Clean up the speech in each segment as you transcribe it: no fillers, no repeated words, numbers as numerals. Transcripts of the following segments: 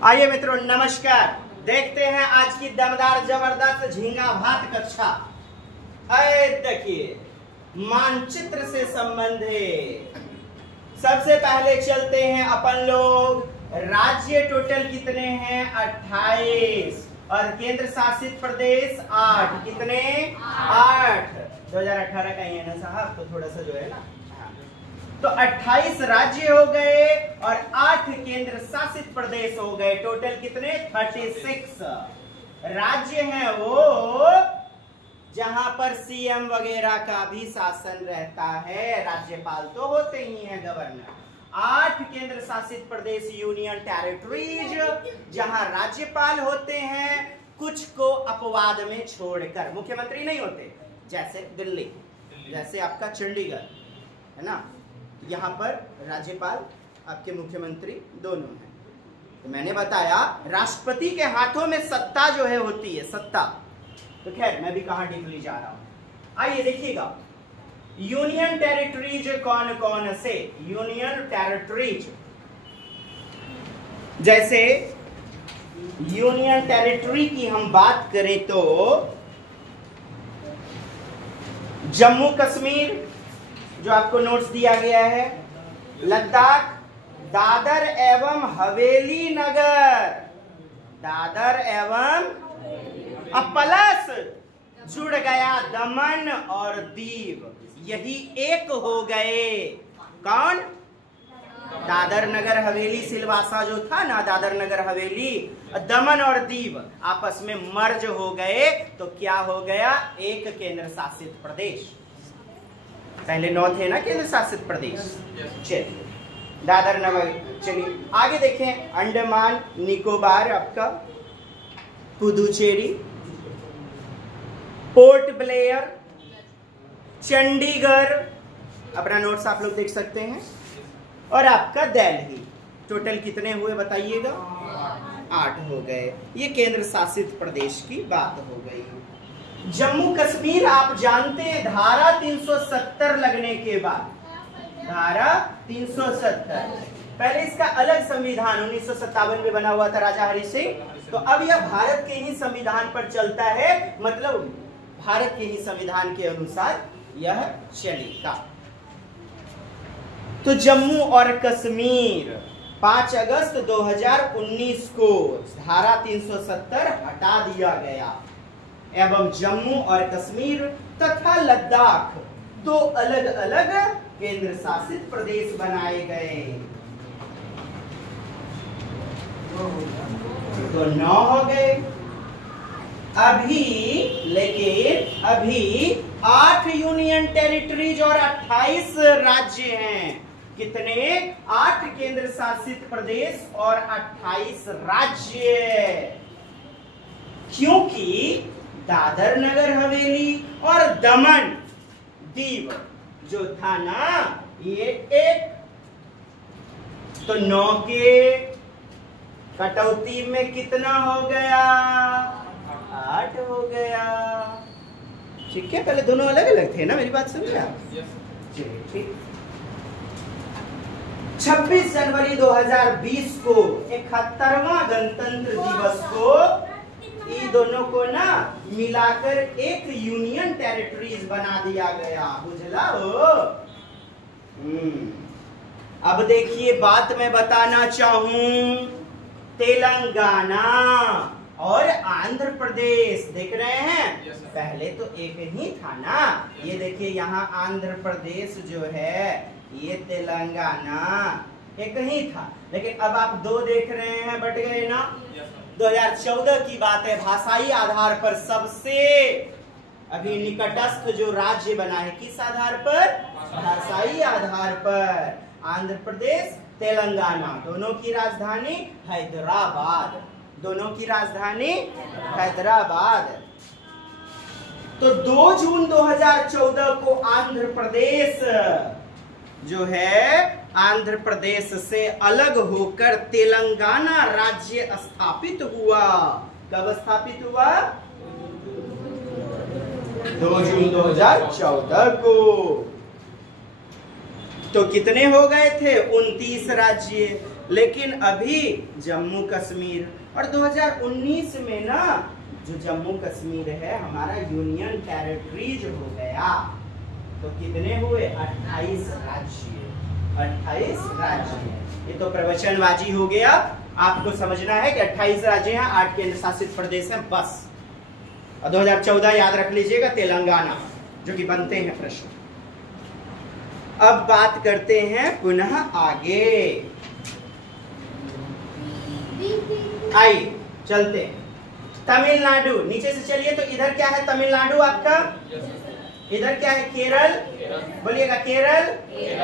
आइए मित्रों नमस्कार। देखते हैं आज की दमदार जबरदस्त झींगा भात कक्षा। देखिए मानचित्र से संबंधित सबसे पहले चलते हैं अपन लोग। राज्य टोटल कितने हैं? 28 और केंद्र शासित प्रदेश 8। कितने? 8। 2018 का ही है ना साहब, तो थोड़ा सा जो है ना, तो 28 राज्य हो गए और 8 केंद्र शासित प्रदेश हो गए। टोटल कितने? 36 राज्य हैं वो जहां पर सीएम वगैरह का भी शासन रहता है। राज्यपाल तो होते ही हैं, गवर्नर। 8 केंद्र शासित प्रदेश यूनियन टेरिटरीज जहां राज्यपाल होते हैं, कुछ को अपवाद में छोड़कर। मुख्यमंत्री नहीं होते, जैसे दिल्ली, जैसे आपका चंडीगढ़ है ना, यहाँ पर राज्यपाल आपके मुख्यमंत्री दोनों हैं। तो मैंने बताया राष्ट्रपति के हाथों में सत्ता जो है होती है, सत्ता। तो खैर मैं भी कहां डीपली जा रहा हूं। आइए देखिएगा यूनियन टेरिटरीज कौन कौन से। यूनियन टेरिटरीज, जैसे यूनियन टेरिटरी की हम बात करें तो जम्मू कश्मीर जो आपको नोट्स दिया गया है, लद्दाख, दादर एवं हवेली नगर, दादर एवं प्लस जुड़ गया दमन और दीव, यही एक हो गए। कौन? दादर नगर हवेली सिलवासा जो था ना, दादर नगर हवेली, दमन और दीव आपस में मर्ज हो गए। तो क्या हो गया? एक केंद्र शासित प्रदेश। पहले 9 थे ना केंद्र शासित प्रदेश। चलिए दादर नगर। चलिए आगे देखें, अंडमान निकोबार, आपका पुदुचेरी, पोर्ट ब्लेयर, चंडीगढ़, अपना नोट्स आप लोग देख सकते हैं, और आपका दिल्ली। टोटल कितने हुए बताइएगा? 8 हो गए। ये केंद्र शासित प्रदेश की बात हो गई। जम्मू कश्मीर आप जानते हैं धारा 370 लगने के बाद, धारा 370, पहले इसका अलग संविधान 1957 में बना हुआ था राजा हरि सिंह। तो अब यह भारत के ही संविधान पर चलता है, मतलब भारत के ही संविधान के अनुसार यह चलेगा। तो जम्मू और कश्मीर 5 अगस्त 2019 को धारा 370 हटा दिया गया एवं जम्मू और कश्मीर तथा लद्दाख 2 अलग अलग केंद्र शासित प्रदेश बनाए गए। तो 9 हो गए। लेकिन अभी 8 यूनियन टेरिटरीज और 28 राज्य हैं। कितने? 8 केंद्र शासित प्रदेश और 28 राज्य। क्योंकि दादर नगर हवेली और दमन दीव जो था ना, ये एक, तो 9 के कटौती में कितना हो गया? 8 हो गया। ठीक है, पहले दोनों अलग अलग थे ना, मेरी बात समझा? चलिए ठीक। 26 जनवरी 2020 को 71वां गणतंत्र दिवस को ये दोनों को ना मिलाकर एक यूनियन टेरिटरीज बना दिया गया। बुझला हो? अब देखिए बात मैं बताना चाहूं, तेलंगाना और आंध्र प्रदेश देख रहे हैं, पहले तो एक ही था ना। ये देखिए यहाँ आंध्र प्रदेश जो है, ये तेलंगाना एक ही था, लेकिन अब आप 2 देख रहे हैं, बट गए ना। 2014 की बात है। भाषाई आधार पर सबसे अभी निकटस्थ जो राज्य बना है, किस आधार पर? भाषाई आधार पर। आंध्र प्रदेश, तेलंगाना, दोनों की राजधानी हैदराबाद, दोनों की राजधानी हैदराबाद। तो 2 जून 2014 को आंध्र प्रदेश जो है, आंध्र प्रदेश से अलग होकर तेलंगाना राज्य स्थापित हुआ। कब स्थापित हुआ? 2 जून 2014 को। तो कितने हो गए थे? 29 राज्य। लेकिन अभी जम्मू कश्मीर, और 2019 में ना जो जम्मू कश्मीर है हमारा यूनियन टेरिटरीज हो गया। तो कितने हुए? 28 राज्य, 28 राज्य। ये तो प्रवचनबाजी हो गया। आपको समझना है कि 28 राज्य हैं, 8 केंद्र शासित प्रदेश हैं बस। और 2014 याद रख लीजिएगा तेलंगाना, जो कि बनते हैं प्रश्न। अब बात करते हैं पुनः आगे, आइए चलते हैं। तमिलनाडु, नीचे से चलिए। तो इधर क्या है? तमिलनाडु आपका। इधर क्या है? केरल, बोलिएगा केरल,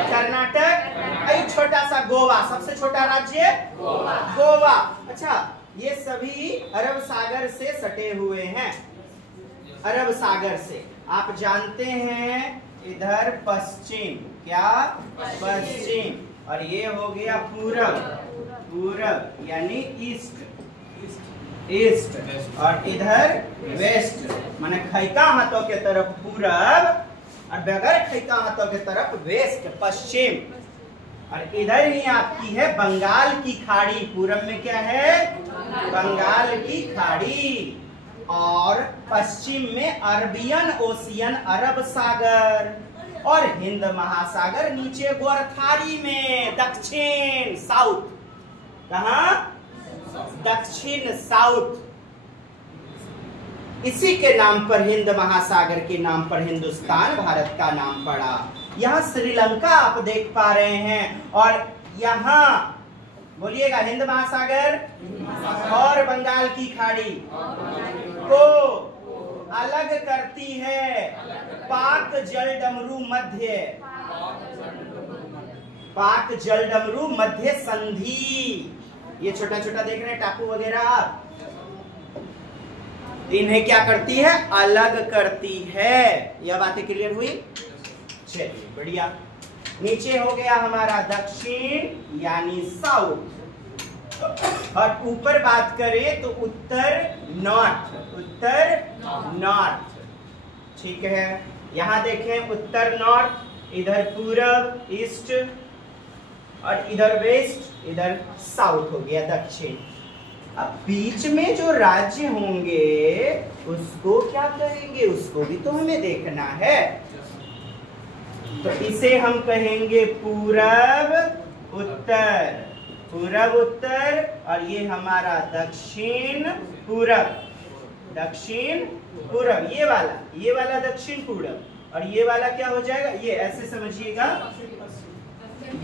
कर्नाटक, एक छोटा सा गोवा, सबसे छोटा राज्य गोवा। अच्छा, ये सभी अरब सागर से सटे हुए हैं, अरब सागर से। आप जानते हैं इधर पश्चिम, क्या? पश्चिम, और ये हो गया पूरब, पूरब यानी ईस्ट, ईस्ट, और इधर वेस्ट, माने खैका हाथों के तरफ पूरब और बगैर खैका हाथों के तरफ वेस्ट, पश्चिम। और इधर ही आपकी है बंगाल की खाड़ी। पूरब में क्या है? बंगाल की खाड़ी, और पश्चिम में अरबियन ओशियन, अरब सागर, और हिंद महासागर नीचे गोरखारी में, दक्षिण, साउथ। कहां? दक्षिण, साउथ। इसी के नाम पर, हिंद महासागर के नाम पर हिंदुस्तान भारत का नाम पड़ा। यहाँ श्रीलंका आप देख पा रहे हैं, और यहाँ बोलिएगा हिंद महासागर और बंगाल की खाड़ी को अलग करती है पाक जलडमरू मध्य, पाक जलडमरू मध्य संधि। ये छोटा छोटा देख रहे हैं टापू वगैरह आप, इन्हें क्या करती है? अलग करती है। यह बातें क्लियर हुई? चलिए बढ़िया। नीचे हो गया हमारा दक्षिण यानी साउथ, और ऊपर बात करें तो उत्तर, नॉर्थ, उत्तर नॉर्थ। ठीक है, यहां देखें उत्तर नॉर्थ, इधर पूरब ईस्ट, और इधर वेस्ट, इधर साउथ हो गया दक्षिण। अब बीच में जो राज्य होंगे उसको क्या कहेंगे? उसको भी तो हमें देखना है। तो इसे हम कहेंगे पूरब उत्तर, पूरब उत्तर, और ये हमारा दक्षिण पूरब, दक्षिण पूरब। ये वाला दक्षिण पूरब, और ये वाला क्या हो जाएगा? ये ऐसे समझिएगा,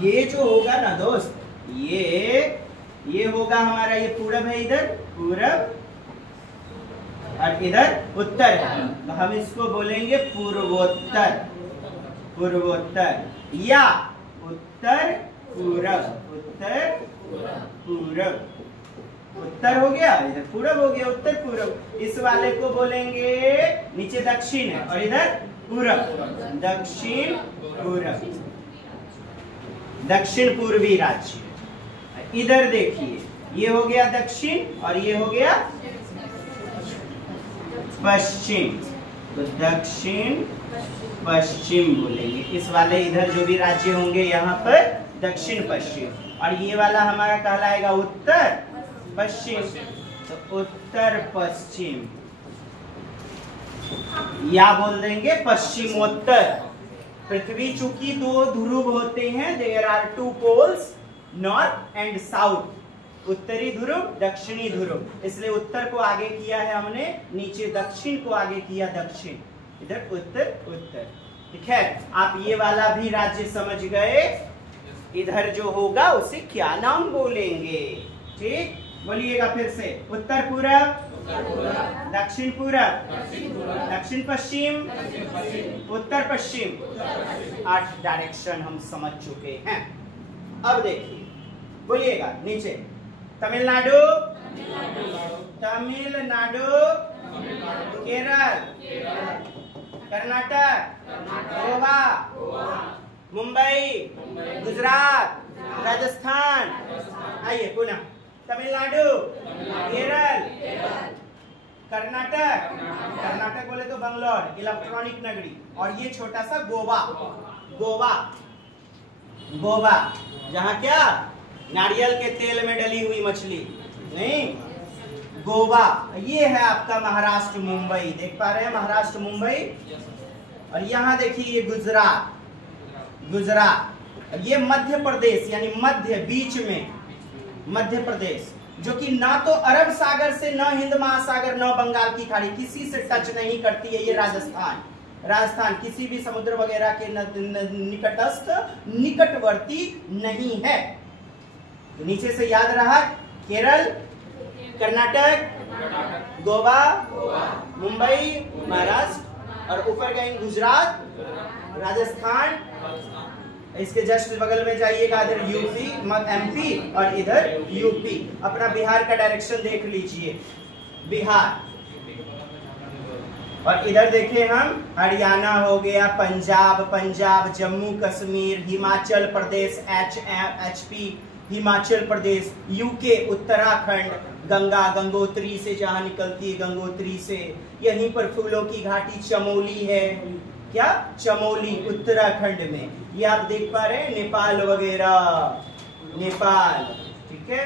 ये जो होगा ना दोस्त, ये होगा हमारा, ये पूरब है, इधर पूरब, और इधर उत्तर है। तो हम इसको बोलेंगे पूर्वोत्तर, पूर्वोत्तर, या उत्तर पूरब, उत्तर पूरब। उत्तर हो गया, इधर पूरब हो गया, उत्तर पूरब। इस वाले को बोलेंगे, नीचे दक्षिण है और इधर पूरब, दक्षिण पूरब, दक्षिण पूर्वी राज्य। इधर देखिए, ये हो गया दक्षिण और ये हो गया पश्चिम, तो दक्षिण पश्चिम बोलेंगे। इस वाले इधर जो भी राज्य होंगे यहाँ पर दक्षिण पश्चिम, और ये वाला हमारा कहलाएगा उत्तर पश्चिम, तो उत्तर पश्चिम, या बोल देंगे पश्चिमोत्तर। पृथ्वी चूंकि दो ध्रुव होते हैं, there are two poles, north and south, उत्तरी ध्रुव दक्षिणी ध्रुव, इसलिए उत्तर को आगे किया है हमने, नीचे दक्षिण को आगे किया, दक्षिण, इधर उत्तर उत्तर। ठीक है, आप ये वाला भी राज्य समझ गए। इधर जो होगा उसे क्या नाम बोलेंगे? ठीक, बोलिएगा फिर से, उत्तर पूरब, दक्षिण पूरब, दक्षिण पश्चिम, उत्तर पश्चिम। 8 डायरेक्शन हम समझ चुके हैं। अब देखिए, बोलिएगा नीचे, तमिलनाडु, तमिलनाडु, केरल, कर्नाटक, गोवा, मुंबई, गुजरात, राजस्थान। आइए पुनः, तमिलनाडु, केरल, कर्नाटक, कर्नाटक बोले तो बंगलोर, इलेक्ट्रॉनिक नगरी, और ये छोटा सा गोवा, गोवा, गोवा, जहाँ क्या नारियल के तेल में डली हुई मछली नहीं। गोवा, ये है आपका महाराष्ट्र मुंबई, देख पा रहे हैं महाराष्ट्र मुंबई। और यहाँ देखिए ये गुजरात, गुजरात। और ये मध्य प्रदेश यानी मध्य, बीच में मध्य प्रदेश, जो कि ना तो अरब सागर से, न हिंद महासागर, न बंगाल की खाड़ी, किसी से टच नहीं करती है। ये राजस्थान, राजस्थान किसी भी समुद्र वगैरह के निकटस्थ, निकटवर्ती नहीं है। तो नीचे से याद रहा, केरल, कर्नाटक, गोवा, मुंबई, महाराष्ट्र, और ऊपर गए गुजरात, राजस्थान। इसके जस्ट बगल में जाइएगा इधर यूपी, एमपी, और इधर यूपी। अपना बिहार का डायरेक्शन देख लीजिए, बिहार। और इधर देखें हम, हरियाणा हो गया, पंजाब, जम्मू कश्मीर, हिमाचल प्रदेश, HP, हिमाचल प्रदेश, यूके, उत्तराखंड, गंगा, गंगोत्री से जहां निकलती है, गंगोत्री से। यहीं पर फूलों की घाटी चमोली है, क्या चमोली, उत्तराखंड में। ये आप देख पा रहे हैं, नेपाल वगैरह, नेपाल, ठीक है।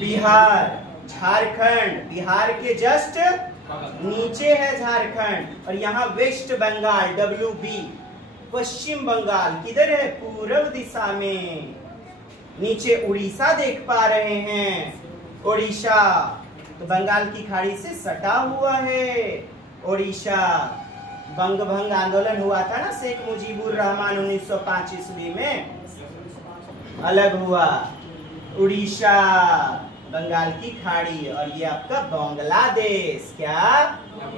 बिहार, झारखंड, बिहार के जस्ट नीचे है झारखंड। और यहाँ वेस्ट बंगाल, WB, पश्चिम बंगाल किधर है, पूर्व दिशा में। नीचे उड़ीसा देख पा रहे हैं, उड़ीसा तो बंगाल की खाड़ी से सटा हुआ है। उड़ीसा, बंग भंग आंदोलन हुआ था ना शेख मुजीबुर रहमान 1905 ईस्वी में, अलग हुआ। उड़ीसा, बंगाल की खाड़ी। और ये आपका बांग्लादेश, क्या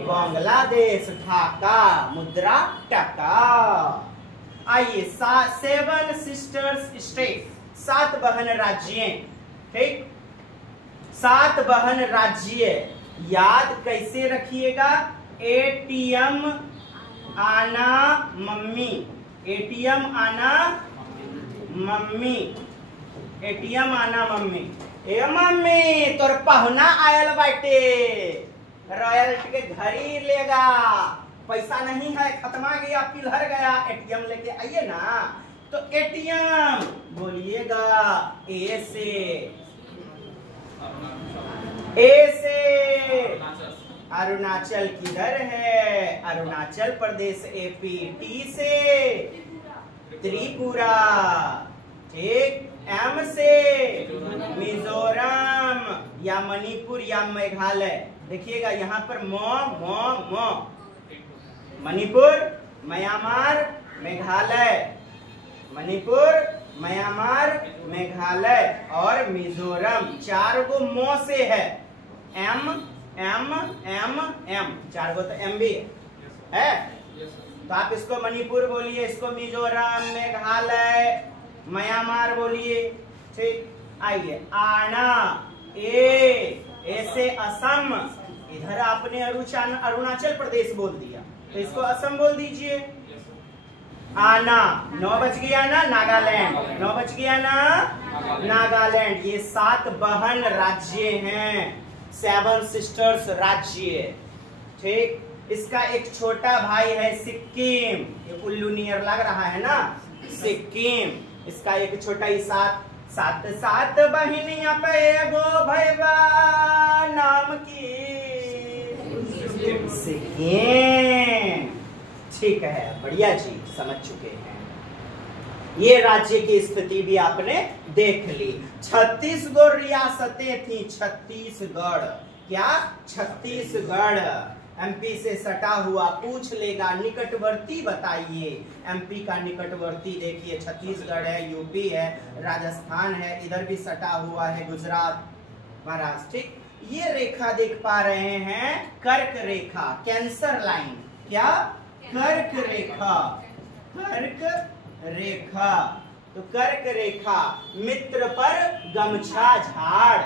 बांग्लादेश, ढाका, मुद्रा टका। आइए, 7 सिस्टर्स स्टेट, 7 बहन राज्य, ठीक, 7 बहन राज्य। याद कैसे रखिएगा, ATM आना मम्मी, ATM आना मम्मी, ATM आना मम्मी। ए मम्मी, तोर पहुना आयल बाटे, रॉयल्टी के घड़ी लेगा, पैसा नहीं है, खत्मा गया, पिलहर गया, ATM लेके आइए ना। तो ATM बोलिएगा, ए से अरुणाचल किधर है, अरुणाचल प्रदेश, AP। T से त्रिपुरा, ठीक। M से मिजोरम या मणिपुर या मेघालय। देखिएगा यहाँ पर मो, मणिपुर, म्यांमार, मेघालय, मणिपुर, म्यांमार, मेघालय और मिजोरम। 4 गो मो से है, M, चार गो तो M भी है। तो आप इसको मणिपुर बोलिए, इसको मिजोरम, मेघालय, म्यांमार बोलिए, ठीक। आइए, आना, ए से असम। इधर आपने अरुणाचल प्रदेश बोल दिया, तो इसको असम बोल दीजिए। आना, 9 बज गया ना, नागालैंड, 9 बज गया ना, नागालैंड। ये 7 बहन राज्य हैं, 7 सिस्टर्स राज्य, ठीक। इसका एक छोटा भाई है सिक्किम, ये उल्लू नियर लग रहा है ना, सिक्किम। इसका एक छोटा ही 7 बहनियां पे एगो भैया नाम की सिक्किम, ठीक है, बढ़िया जी, समझ चुके हैं। ये राज्य की स्थिति भी आपने देख ली। 36 गो रियासतें थी, छत्तीसगढ़, क्या छत्तीसगढ़। MP से सटा हुआ, पूछ लेगा निकटवर्ती बताइए। MP का निकटवर्ती देखिए, छत्तीसगढ़ है, यूपी है, राजस्थान है, इधर भी सटा हुआ है गुजरात, महाराष्ट्र, ठीक। ये रेखा देख पा रहे हैं, कर्क रेखा, कैंसर लाइन, क्या कर्क रेखा, कर्क रेखा। तो कर्क रेखा, मित्र पर गमछा झाड़,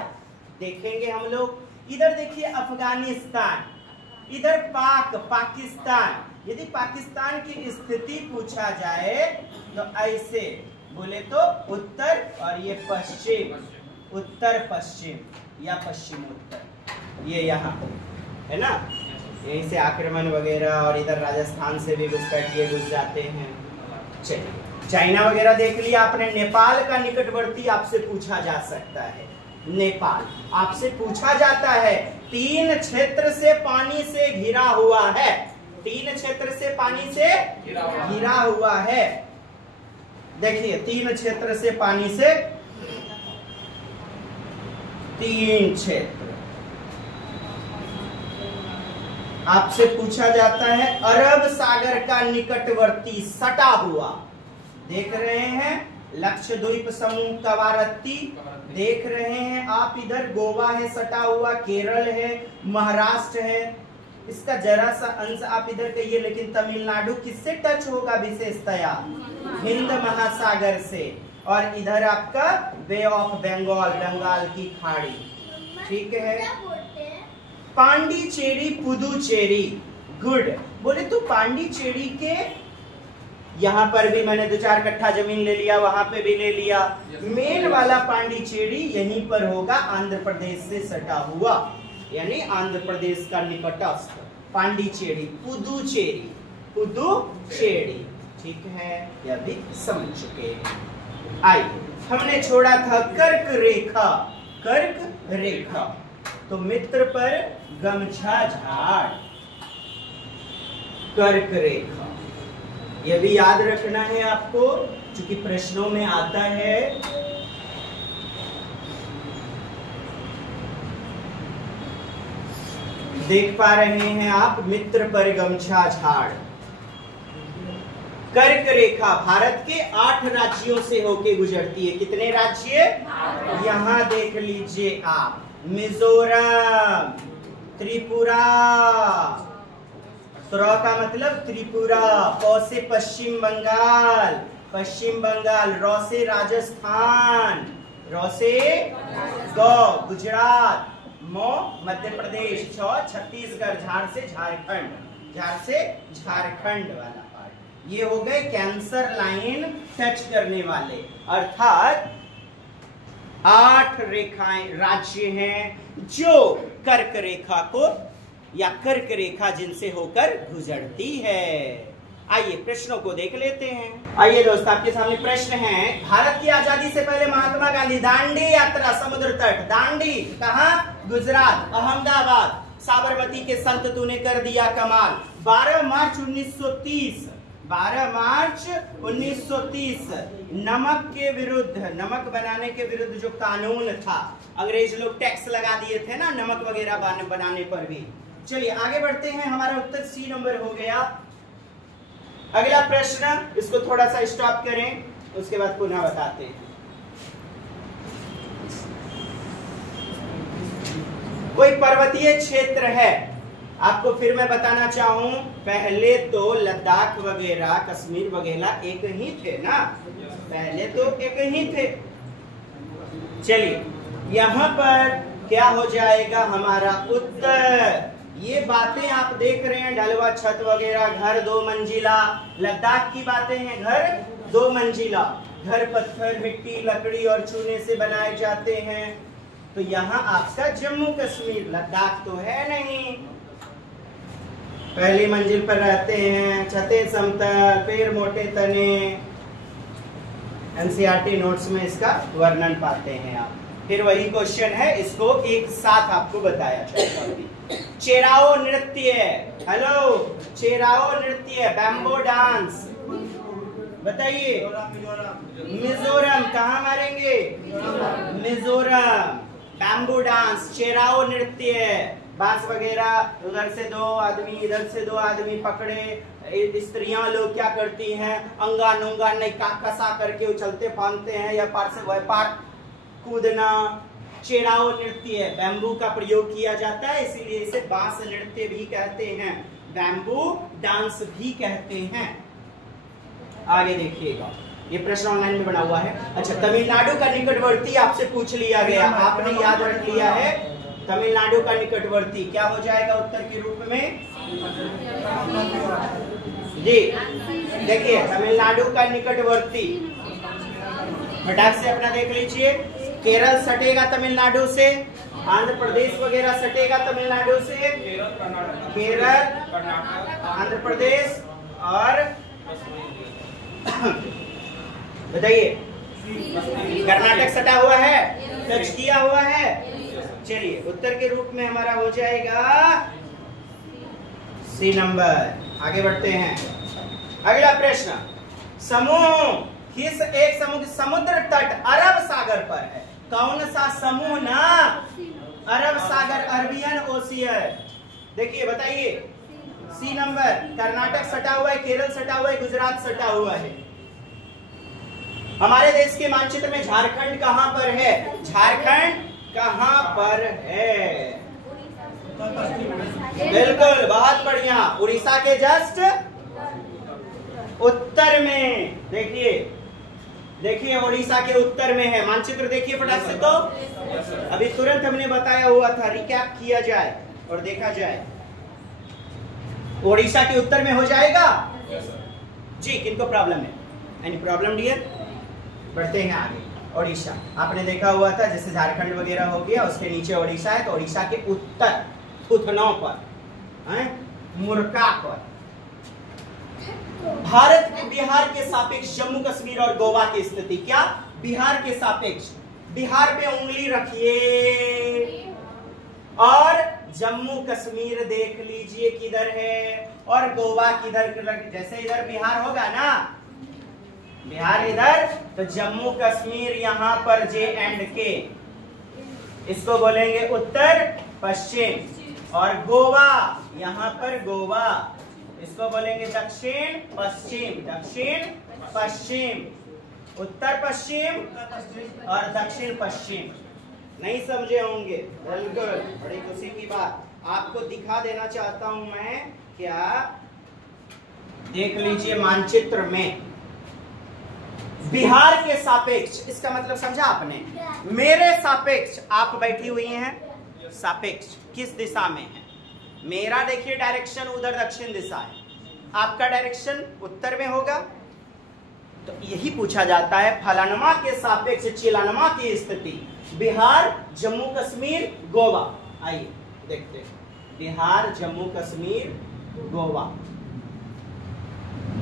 देखेंगे हम लोग। इधर देखिए अफगानिस्तान, इधर पाकिस्तान। यदि पाकिस्तान की स्थिति पूछा जाए तो ऐसे बोले तो उत्तर, और ये पश्चिम, उत्तर पश्चिम या पश्चिम उत्तर, ये यहाँ है ना। यहीं से आक्रमण वगैरह, और इधर राजस्थान से भी घुसपैठिए घुस जाते हैं। चलिए। चाइना वगैरह देख लिया आपने। नेपाल का निकटवर्ती आपसे पूछा जा सकता है। नेपाल आपसे पूछा जाता है। 3 क्षेत्र से पानी से घिरा हुआ है। 3 क्षेत्र से पानी से घिरा हुआ है। देखिए 3 क्षेत्र से पानी से, 3 क्षेत्र आपसे पूछा जाता है। अरब सागर का निकटवर्ती सटा हुआ देख रहे हैं, लक्षद्वीप समूह कवारत्ती देख रहे हैं आप, इधर गोवा है सटा हुआ, केरल है, महाराष्ट्र है। इसका जरा सा अंश आप इधर कहिए, लेकिन तमिलनाडु किससे टच होगा विशेषतया? हिंद महासागर से। और इधर आपका बे ऑफ बंगाल, बंगाल की खाड़ी। ठीक है। पांडिचेरी, पुदुचेरी, गुड। बोले तो पांडिचेरी के यहाँ पर भी मैंने 2-4 कट्ठा जमीन ले लिया, वहां पे भी ले लिया। मेन वाला पांडिचेरी यहीं पर होगा, आंध्र प्रदेश से सटा हुआ, यानी आंध्र प्रदेश का निकटस्थ पांडिचेरी। पुदुचेरी, पुदुचेरी। ठीक है, यह भी समझ चुके हैं। आइए, हमने छोड़ा था कर्क रेखा। कर्क रेखा तो मित्र पर गमछा झाड़, कर्क रेखा, यह भी याद रखना है आपको, क्योंकि प्रश्नों में आता है। देख पा रहे हैं आप, मित्र पर गमछा झाड़। कर्क रेखा भारत के 8 राज्यों से होके गुजरती है। कितने राज्य? यहां देख लीजिए आप, मिजोरम, त्रिपुरा, त्रा का मतलब त्रिपुरा, प से पश्चिम बंगाल, पश्चिम बंगाल, र से राजस्थान, र से गुजरात, म मध्य प्रदेश, छ छत्तीसगढ़, झाड़ से झारखंड, झाड़ से झारखंड वाला पार्ट। ये हो गए कैंसर लाइन टच करने वाले, अर्थात 8 रेखाएं राज्य हैं जो कर्क रेखा को या कर्क रेखा जिनसे होकर गुजरती है। आइए प्रश्नों को देख लेते हैं। आइए दोस्त, आपके सामने प्रश्न है। भारत की आजादी से पहले महात्मा गांधी दांडी यात्रा, समुद्र तट, दांडी कहां? गुजरात, अहमदाबाद, साबरमती के संत तूने कर दिया कमाल। 12 मार्च 1930, 12 मार्च 1930 नमक के विरुद्ध, नमक बनाने के विरुद्ध जो कानून था, अंग्रेज लोग टैक्स लगा दिए थे ना नमक वगैरह बनाने पर भी। चलिए आगे बढ़ते हैं, हमारा उत्तर सी नंबर हो गया। अगला प्रश्न, इसको थोड़ा सा स्टॉप करें, उसके बाद पुनः बताते हैं। कोई पर्वतीय क्षेत्र है, आपको फिर मैं बताना चाहूं, पहले तो लद्दाख वगैरह, कश्मीर वगैरह एक ही थे ना, पहले तो एक ही थे। चलिए यहां पर क्या हो जाएगा हमारा उत्तर? ये बातें आप देख रहे हैं, ढलवा छत वगैरह, घर 2 मंजिला, लद्दाख की बातें हैं, घर 2 मंजिला, घर पत्थर, मिट्टी, लकड़ी और चूने से बनाए जाते हैं। तो यहाँ आपका जम्मू कश्मीर, लद्दाख तो है नहीं। पहली मंजिल पर रहते हैं, छतें समतल, पेड़ मोटे तने। एनसीईआरटी नोट्स में इसका वर्णन पाते हैं आप। फिर वही क्वेश्चन है, इसको एक साथ आपको बताया जाएगा। चेराओ नृत्य, हेलो, चेराओ नृत्य, बैम्बो डांस, बताइए। मिजोरम, कहाँ मारेंगे? मिजोरम। बैम्बू डांस, चेराओ नृत्य, बांस वगैरह, उधर से 2 आदमी, इधर से 2 आदमी पकड़े। स्त्रियां लोग क्या करती हैं, अंगा नोंगा नैका कसा करके उछलते फांदते हैं, या पार से वह पार कूदना। चेराओ नृत्य, बैम्बू का प्रयोग किया जाता है, इसीलिए इसे बांस नृत्य भी कहते हैं, बैम्बू डांस भी कहते हैं। आगे देखिएगा, ये प्रश्न ऑनलाइन में बना हुआ है। अच्छा, तमिलनाडु का निकटवर्ती आपसे पूछ लिया गया, आपने याद रख लिया है। तमिलनाडु का निकटवर्ती क्या हो जाएगा उत्तर के रूप में? जी देखिए, तमिलनाडु का निकटवर्ती फटाक से अपना देख लीजिए। केरल सटेगा तमिलनाडु से, आंध्र प्रदेश वगैरह सटेगा तमिलनाडु से, केरल, आंध्र प्रदेश और बताइए। कर्नाटक सटा हुआ है, टच किया हुआ है। चलिए उत्तर के रूप में हमारा हो जाएगा सी नंबर। आगे बढ़ते हैं। अगला प्रश्न, समूह किस एक समुद्र तट अरब सागर पर है? कौन सा समूह ना? अरब सागर, अरबियन ओशियन। देखिए बताइए। सी नंबर। कर्नाटक सटा हुआ है, केरल सटा हुआ है, गुजरात सटा हुआ है। हमारे देश के मानचित्र में झारखंड कहां पर है? झारखंड कहां पर है? बिल्कुल, बहुत बढ़िया। उड़ीसा के जस्ट उत्तर में। देखिए देखिए उड़ीसा के उत्तर में है। मानचित्र देखिए फटाक से। तो अभी तुरंत हमने बताया हुआ था, रिकैप किया जाए और देखा जाए। उड़ीसा के उत्तर में हो जाएगा जी। किनको प्रॉब्लम है? Any problem dear? बढ़ते हैं आगे। उड़ीसा आपने देखा हुआ था, जैसे झारखंड वगैरह हो गया, उसके नीचे उड़ीसा है। तो उड़ीसा के उत्तर थुथनौ पर, मुरका पर, भारत के बिहार के सापेक्ष जम्मू कश्मीर और गोवा की स्थिति। क्या? बिहार के सापेक्ष। बिहार पे उंगली रखिए और जम्मू कश्मीर देख लीजिए किधर है और गोवा किधर। जैसे इधर बिहार होगा ना, बिहार इधर, तो जम्मू कश्मीर यहां पर जे एंड के, इसको बोलेंगे उत्तर पश्चिम। और गोवा यहां पर, गोवा इसको बोलेंगे दक्षिण पश्चिम। दक्षिण पश्चिम, उत्तर पश्चिम और दक्षिण पश्चिम। नहीं समझे होंगे? बिल्कुल, बड़ी खुशी की बात आपको दिखा देना चाहता हूं मैं। क्या? देख लीजिए मानचित्र में बिहार के सापेक्ष, इसका मतलब समझा आपने? मेरे सापेक्ष आप बैठी हुई हैं, सापेक्ष किस दिशा में है? मेरा देखिए डायरेक्शन उधर दक्षिण दिशा है, आपका डायरेक्शन उत्तर में होगा। तो यही पूछा जाता है फलानमा के सापेक्ष चिलानमा की स्थिति। बिहार, जम्मू कश्मीर, गोवा। आइए देखते हैं। बिहार, जम्मू कश्मीर, गोवा।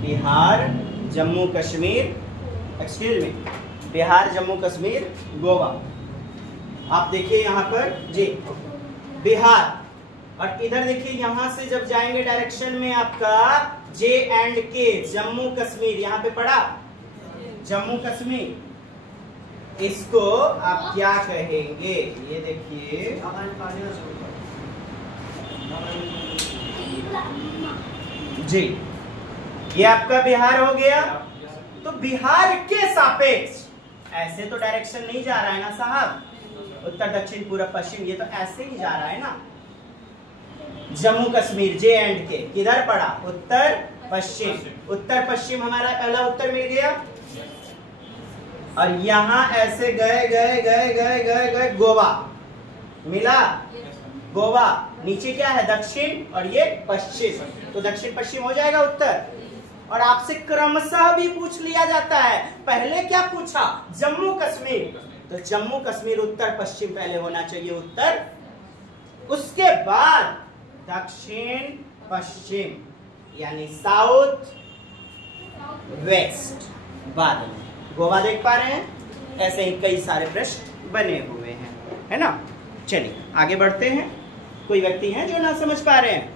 Bihar, Jammu Kashmir, excuse me, Bihar, Jammu Kashmir, Goa. आप देखिए यहां पर जी बिहार, और इधर देखिए यहां से जब जाएंगे डायरेक्शन में आपका जे एंड के, जम्मू कश्मीर यहां पे पड़ा, जम्मू कश्मीर। इसको आप क्या कहेंगे? ये देखिए जी, ये आपका बिहार हो गया। तो बिहार के सापेक्ष ऐसे तो डायरेक्शन नहीं जा रहा है ना साहब, उत्तर दक्षिण पूर्व पश्चिम, ये तो ऐसे ही जा रहा है ना। जम्मू कश्मीर जे एंड के किधर पड़ा? उत्तर पश्चिम। उत्तर पश्चिम हमारा पहला उत्तर मिल गया, और यहां ऐसे गए गए गए गए गए गए गोवा मिला। गोवा नीचे क्या है? दक्षिण, और ये पश्चिम, तो दक्षिण पश्चिम हो जाएगा उत्तर। और आपसे क्रमशः भी पूछ लिया जाता है। पहले क्या पूछा? जम्मू कश्मीर, तो जम्मू कश्मीर उत्तर पश्चिम पहले होना चाहिए, उत्तर, उसके बाद दक्षिण पश्चिम, यानी साउथ वेस्ट बाद में। गोवा देख पा रहे हैं? ऐसे ही कई सारे प्रश्न बने हुए हैं, है ना। चलिए आगे बढ़ते हैं। कोई व्यक्ति हैं जो ना समझ पा रहे हैं?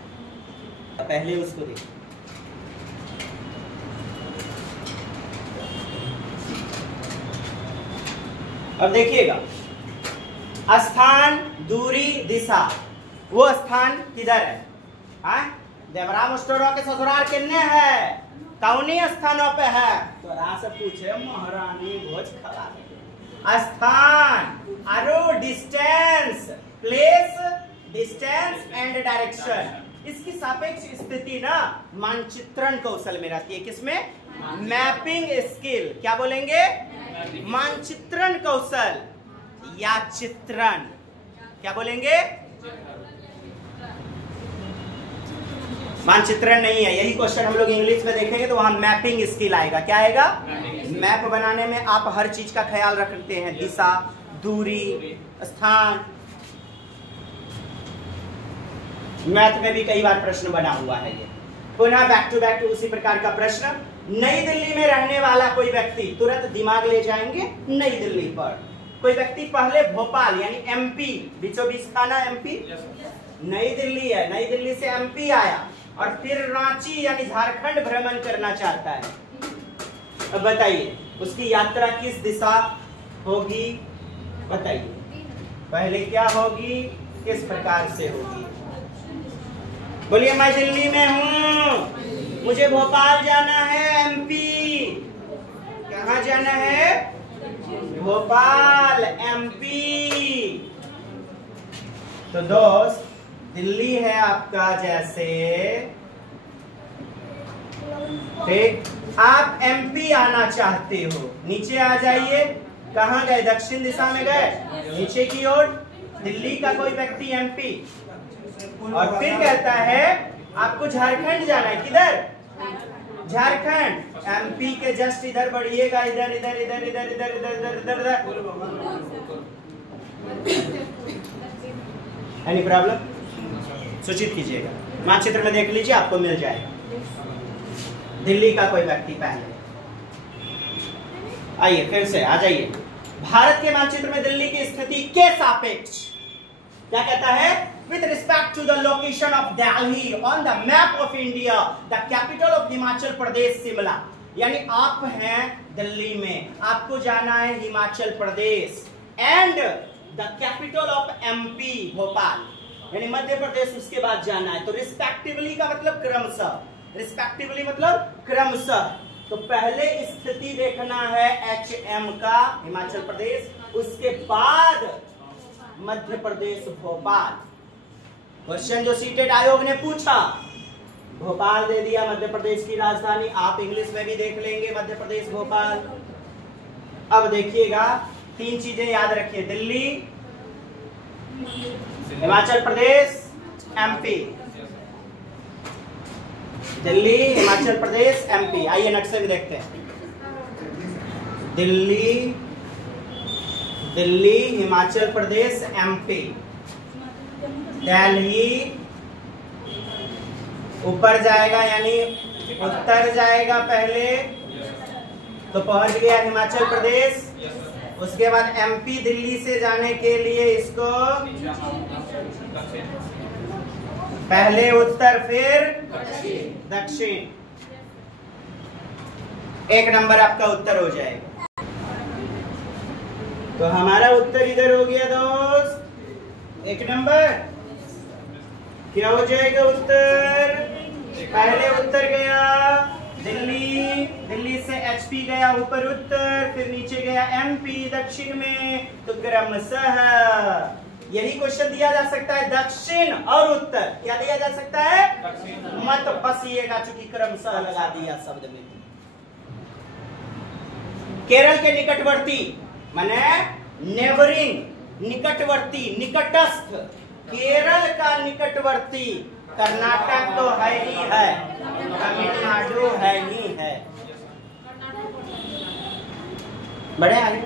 पहले उसको देखिए। अब देखिएगा, स्थान, दूरी, दिशा, वो स्थान किधर है? देवराम स्टोरों के ससुराल किन्ने है? कौनी स्थानों पे है? तो से पूछे महारानी भोज खा। स्थान, आरो, distance, place, distance and direction, इसकी सापेक्ष स्थिति ना मानचित्रण कौशल में रहती है। किसमें? Mapping skill. क्या बोलेंगे? मानचित्रण कौशल या चित्रण। क्या बोलेंगे? मानचित्रण नहीं है। यही क्वेश्चन हम लोग इंग्लिश में देखेंगे तो वहां मैपिंग स्किल आएगा। क्या आएगा? मैप बनाने में आप हर चीज का ख्याल रखते हैं, दिशा, दूरी, स्थान। मैथ में भी कई बार प्रश्न बना हुआ है ये। पुनः बैक टू बैक उसी प्रकार का प्रश्न नई दिल्ली में रहने वाला कोई व्यक्ति, तुरंत दिमाग ले जाएंगे नई दिल्ली पर। कोई व्यक्ति पहले भोपाल यानी एमपी, बीचों बीच था ना एमपी, नई दिल्ली है, नई दिल्ली से एमपी आया और फिर रांची यानी झारखंड भ्रमण करना चाहता है। अब बताइए उसकी यात्रा किस दिशा होगी, बताइए पहले क्या होगी, किस प्रकार से होगी? बोलिए मैं दिल्ली में हूँ, मुझे भोपाल जाना है, एमपी। कहाँ जाना है? भोपाल, एमपी। तो दोस्त दिल्ली है आपका जैसे, ठीक, आप एमपी आना चाहते हो, नीचे आ जाइए। कहाँ गए? दक्षिण दिशा में गए, नीचे की ओर। दिल्ली का कोई व्यक्ति एमपी और फिर कहता है आपको झारखंड जाना है। किधर? झारखंड। एमपी के जस्ट इधर बढ़िएगा, इधर इधर इधर इधर इधर इधर इधर इधर। Any problem? सूचित कीजिएगा, मानचित्र में देख लीजिए, आपको मिल जाएगा। दिल्ली का कोई व्यक्ति पहले। आइए फिर से आ जाइए। भारत के मानचित्र में दिल्ली की स्थिति के सापेक्ष क्या कहता है? With respect to the location of Delhi on the map of India, the capital of Himachal Pradesh Shimla. यानी आप हैं दिल्ली में, आपको जाना है Himachal Pradesh, and the capital of MP Bhopal यानी मध्य प्रदेश उसके बाद जाना है। तो रिस्पेक्टिवली का मतलब क्रमशः, रिस्पेक्टिवली मतलब क्रमशः। तो पहले स्थिति देखना है HM का हिमाचल प्रदेश, उसके बाद मध्य प्रदेश भोपाल। क्वेश्चन जो सीटेट आयोग ने पूछा, भोपाल दे दिया मध्य प्रदेश की राजधानी, आप इंग्लिश में भी देख लेंगे मध्य प्रदेश भोपाल। अब देखिएगा तीन चीजें याद रखिए, दिल्ली, हिमाचल प्रदेश, एमपी। दिल्ली, हिमाचल प्रदेश, एमपी। आइए नक्शे में देखते हैं। दिल्ली, दिल्ली, हिमाचल प्रदेश, एमपी। दिल्ली ऊपर जाएगा यानी उत्तर जाएगा पहले, तो पहुंच गया हिमाचल प्रदेश। उसके बाद एमपी दिल्ली से जाने के लिए इसको पहले उत्तर फिर दक्षिण। एक नंबर आपका उत्तर हो जाएगा। तो हमारा उत्तर इधर हो गया दोस्त, एक नंबर। क्या हो जाएगा उत्तर? पहले उत्तर गया दिल्ली, दिल्ली से एचपी गया ऊपर उत्तर, फिर नीचे गया एमपी दक्षिण में। तो क्रमशः यही क्वेश्चन दिया जा सकता है, दक्षिण और उत्तर। क्या दिया जा सकता है? मत फंसिएगा, चूंकि क्रमशः लगा दिया शब्द में। केरल के निकटवर्ती माने नेबरिंग, निकटवर्ती, निकटस्थ। केरल का निकटवर्ती कर्नाटक तो है ही है, तमिलनाडु है ही है। बढ़े आगे।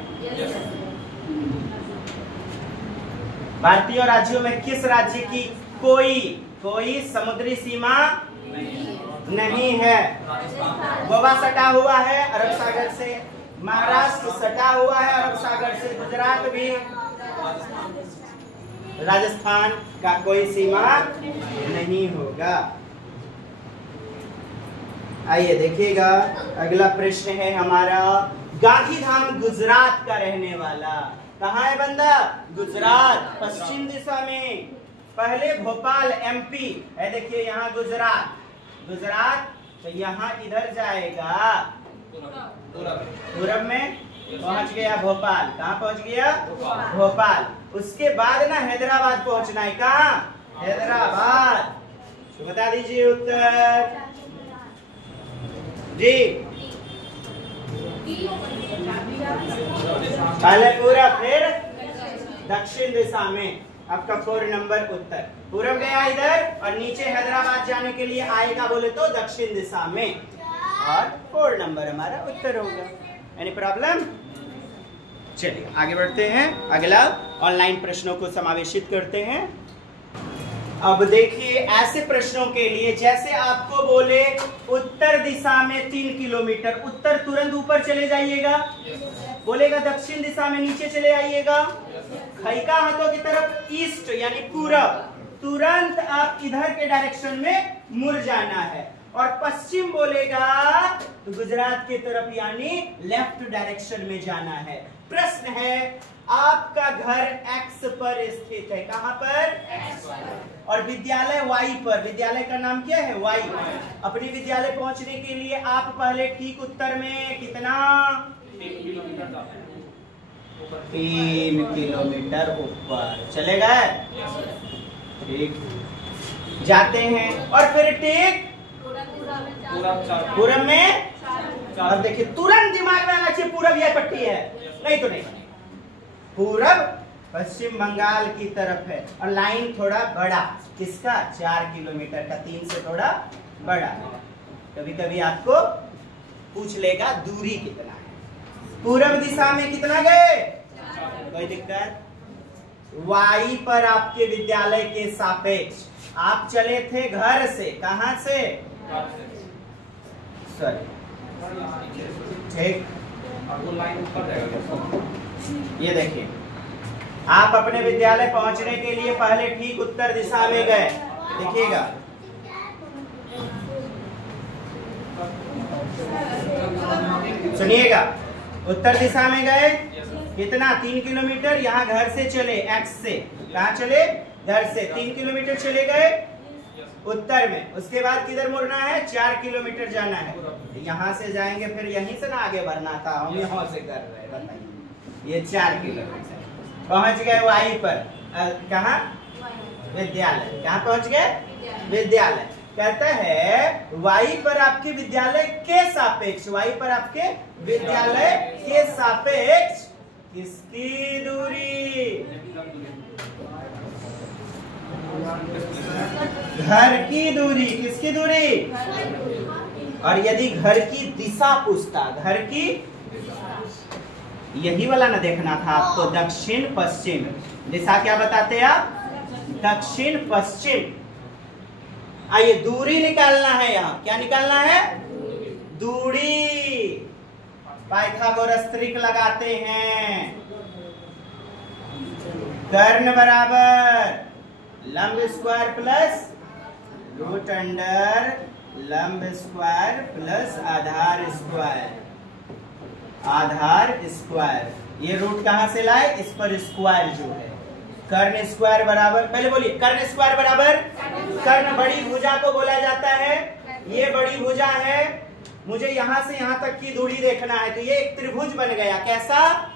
भारतीय राज्यों में किस राज्य की कोई समुद्री सीमा नहीं है? गोवा सटा हुआ है अरब सागर से, महाराष्ट्र सटा हुआ है अरब सागर से, गुजरात भी, राजस्थान का कोई सीमा नहीं होगा। आइए देखिएगा, अगला प्रश्न है हमारा, गांधीधाम गुजरात का रहने वाला। कहाँ है बंदा? गुजरात, पश्चिम दिशा में। पहले भोपाल एमपी है, देखिए यहाँ गुजरात, गुजरात तो यहाँ इधर जाएगा पूरब में, पहुंच गया भोपाल। कहाँ पहुंच गया? भोपाल। उसके बाद ना हैदराबाद पहुंचना है। कहाँ? हैदराबाद। तो बता दीजिए उत्तर जी। पहले पूरा फिर दक्षिण दिशा में आपका 4 नंबर उत्तर। पूरब गया इधर और नीचे हैदराबाद जाने के लिए आएगा बोले तो दक्षिण दिशा में, और 4 नंबर हमारा उत्तर होगा। Any problem? चलिए आगे बढ़ते हैं, अगला ऑनलाइन प्रश्नों को समावेशित करते हैं। अब देखिए ऐसे प्रश्नों के लिए जैसे आपको बोले उत्तर दिशा में 3 किलोमीटर, उत्तर तुरंत ऊपर चले जाइएगा, बोलेगा दक्षिण दिशा में नीचे चले आइएगा, खैका हाथों की तरफ ईस्ट यानी पूरब, तुरंत आप इधर के डायरेक्शन में मुड़ जाना है। और पश्चिम बोलेगा तो गुजरात की तरफ यानी लेफ्ट डायरेक्शन में जाना है। प्रश्न है आपका घर एक्स पर स्थित है, कहां पर? एक्स पर। और विद्यालय वाई पर, विद्यालय का नाम क्या है? वाई। अपने विद्यालय पहुंचने के लिए आप पहले ठीक उत्तर में कितना? 3 किलोमीटर ऊपर चले गए, ठीक, जाते हैं और फिर ठीक पूरब में। अब देखिए तुरंत दिमाग में आना चाहिए पूरब यह पट्टी है, नहीं तो नहीं। पूरब पश्चिम बंगाल की तरफ है और लाइन थोड़ा बड़ा, किसका? 4 किलोमीटर का, 3 से थोड़ा बड़ा। कभी कभी आपको पूछ लेगा दूरी कितना है। पूरब दिशा में कितना गए? कोई दिक्कत? वाई पर आपके विद्यालय के सापेक्ष आप चले थे घर से, कहां से? सॉरी, ठीक, ये देखिए आप अपने विद्यालय पहुंचने के लिए पहले ठीक उत्तर दिशा में गए, देखिएगा, सुनिएगा, उत्तर दिशा में गए, कितना? 3 किलोमीटर। यहाँ घर से चले, एक्स से, कहाँ चले? घर से 3 किलोमीटर चले गए उत्तर में। उसके बाद किधर मुड़ना है? 4 किलोमीटर जाना है। यहाँ से जाएंगे, फिर यहीं से ना आगे बढ़ना था, हम यहाँ से कर रहे हैं, बताइए। ये 4 किलोमीटर पहुंच गए वाई पर, कहाँ? विद्यालय। कहाँ पहुंच गए? विद्यालय। कहता है वाई पर आपके विद्यालय के सापेक्ष, वाई पर आपके विद्यालय के सापेक्ष किसकी दूरी? घर की दूरी। किसकी दूरी? और यदि घर की दिशा पूछता, घर की, यही वाला ना देखना था आपको, दक्षिण पश्चिम। दिशा क्या बताते आप? दक्षिण पश्चिम। आइए दूरी निकालना है, यहाँ क्या निकालना है? दूरी। पाइथागोरस त्रिक लगाते हैं, कर्ण बराबर लंब स्क्वायर प्लस रूट अंडर लंब स्क्वायर प्लस आधार स्क्वायर, आधार स्क्वायर। ये रूट कहां से लाए? इस पर स्क्वायर जो है, कर्ण स्क्वायर बराबर, पहले बोलिए, कर्ण स्क्वायर बराबर कर्ण। बड़ी भुजा को बोला जाता है, ये बड़ी भुजा है, मुझे यहां से यहां तक की दूरी देखना है, तो ये एक त्रिभुज बन गया। कैसा?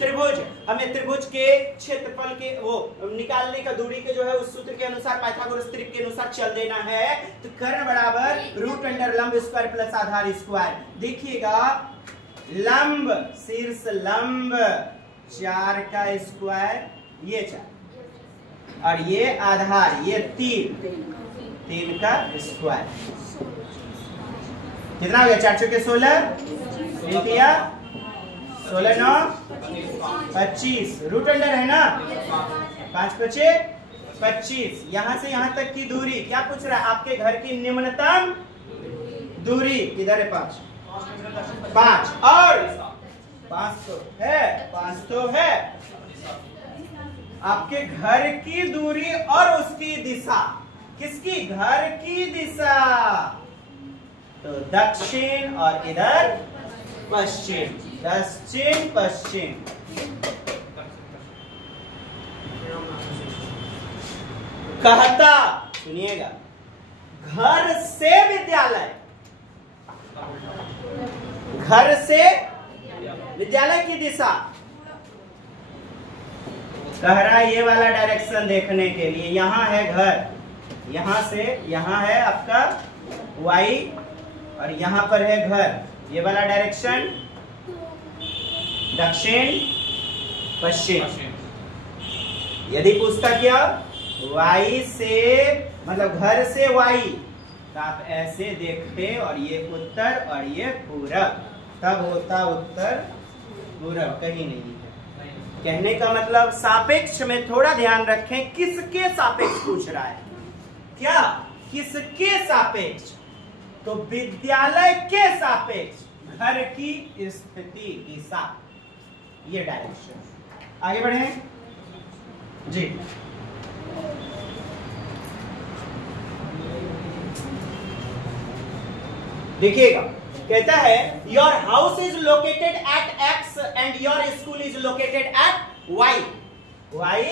त्रिभुज। हमें त्रिभुज के क्षेत्रफल के वो निकालने का, दूरी के जो है उस सूत्र के अनुसार, पाइथागोरस त्रिक के अनुसार चल देना है। तो कर्ण बराबर रूट अंडर लंब स्क्वायर प्लस आधार स्क्वायर। देखिएगा लंब, शीर्ष लंब 4 का स्क्वायर, ये 4, और ये आधार, ये 3 का स्क्वायर। कितना हो गया? 4 चौके 16, 16 9 25, रूट अंडर है ना, 5 5 25। यहां से यहां तक की दूरी क्या पूछ रहा है? आपके घर की निम्नतम दूरी किधर है? 5 और 5 तो है, 5 तो है। आपके घर की दूरी और उसकी दिशा, किसकी? घर की दिशा, तो दक्षिण और इधर पश्चिम, दक्षिण पश्चिम। कहता, सुनिएगा, घर से विद्यालय, घर से विद्यालय की दिशा, कह रहा है ये वाला डायरेक्शन देखने के लिए। यहां है घर, यहां से यहां है आपका वाई, और यहां पर है घर, ये वाला डायरेक्शन दक्षिण पश्चिम। यदि पूछता क्या? वाई से, मतलब घर से वाई, तो आप ऐसे देखते, और ये उत्तर और ये पूरब, तब होता उत्तर पूरब, कहीं नहीं है। कहने का मतलब सापेक्ष में थोड़ा ध्यान रखें, किसके सापेक्ष पूछ रहा है, क्या किसके सापेक्ष, तो विद्यालय के सापेक्ष, घर की स्थिति के साथ, ये डायरेक्शन। आगे बढ़े जी। देखिएगा, कहता है your house is located at X and your school is located at Y. Y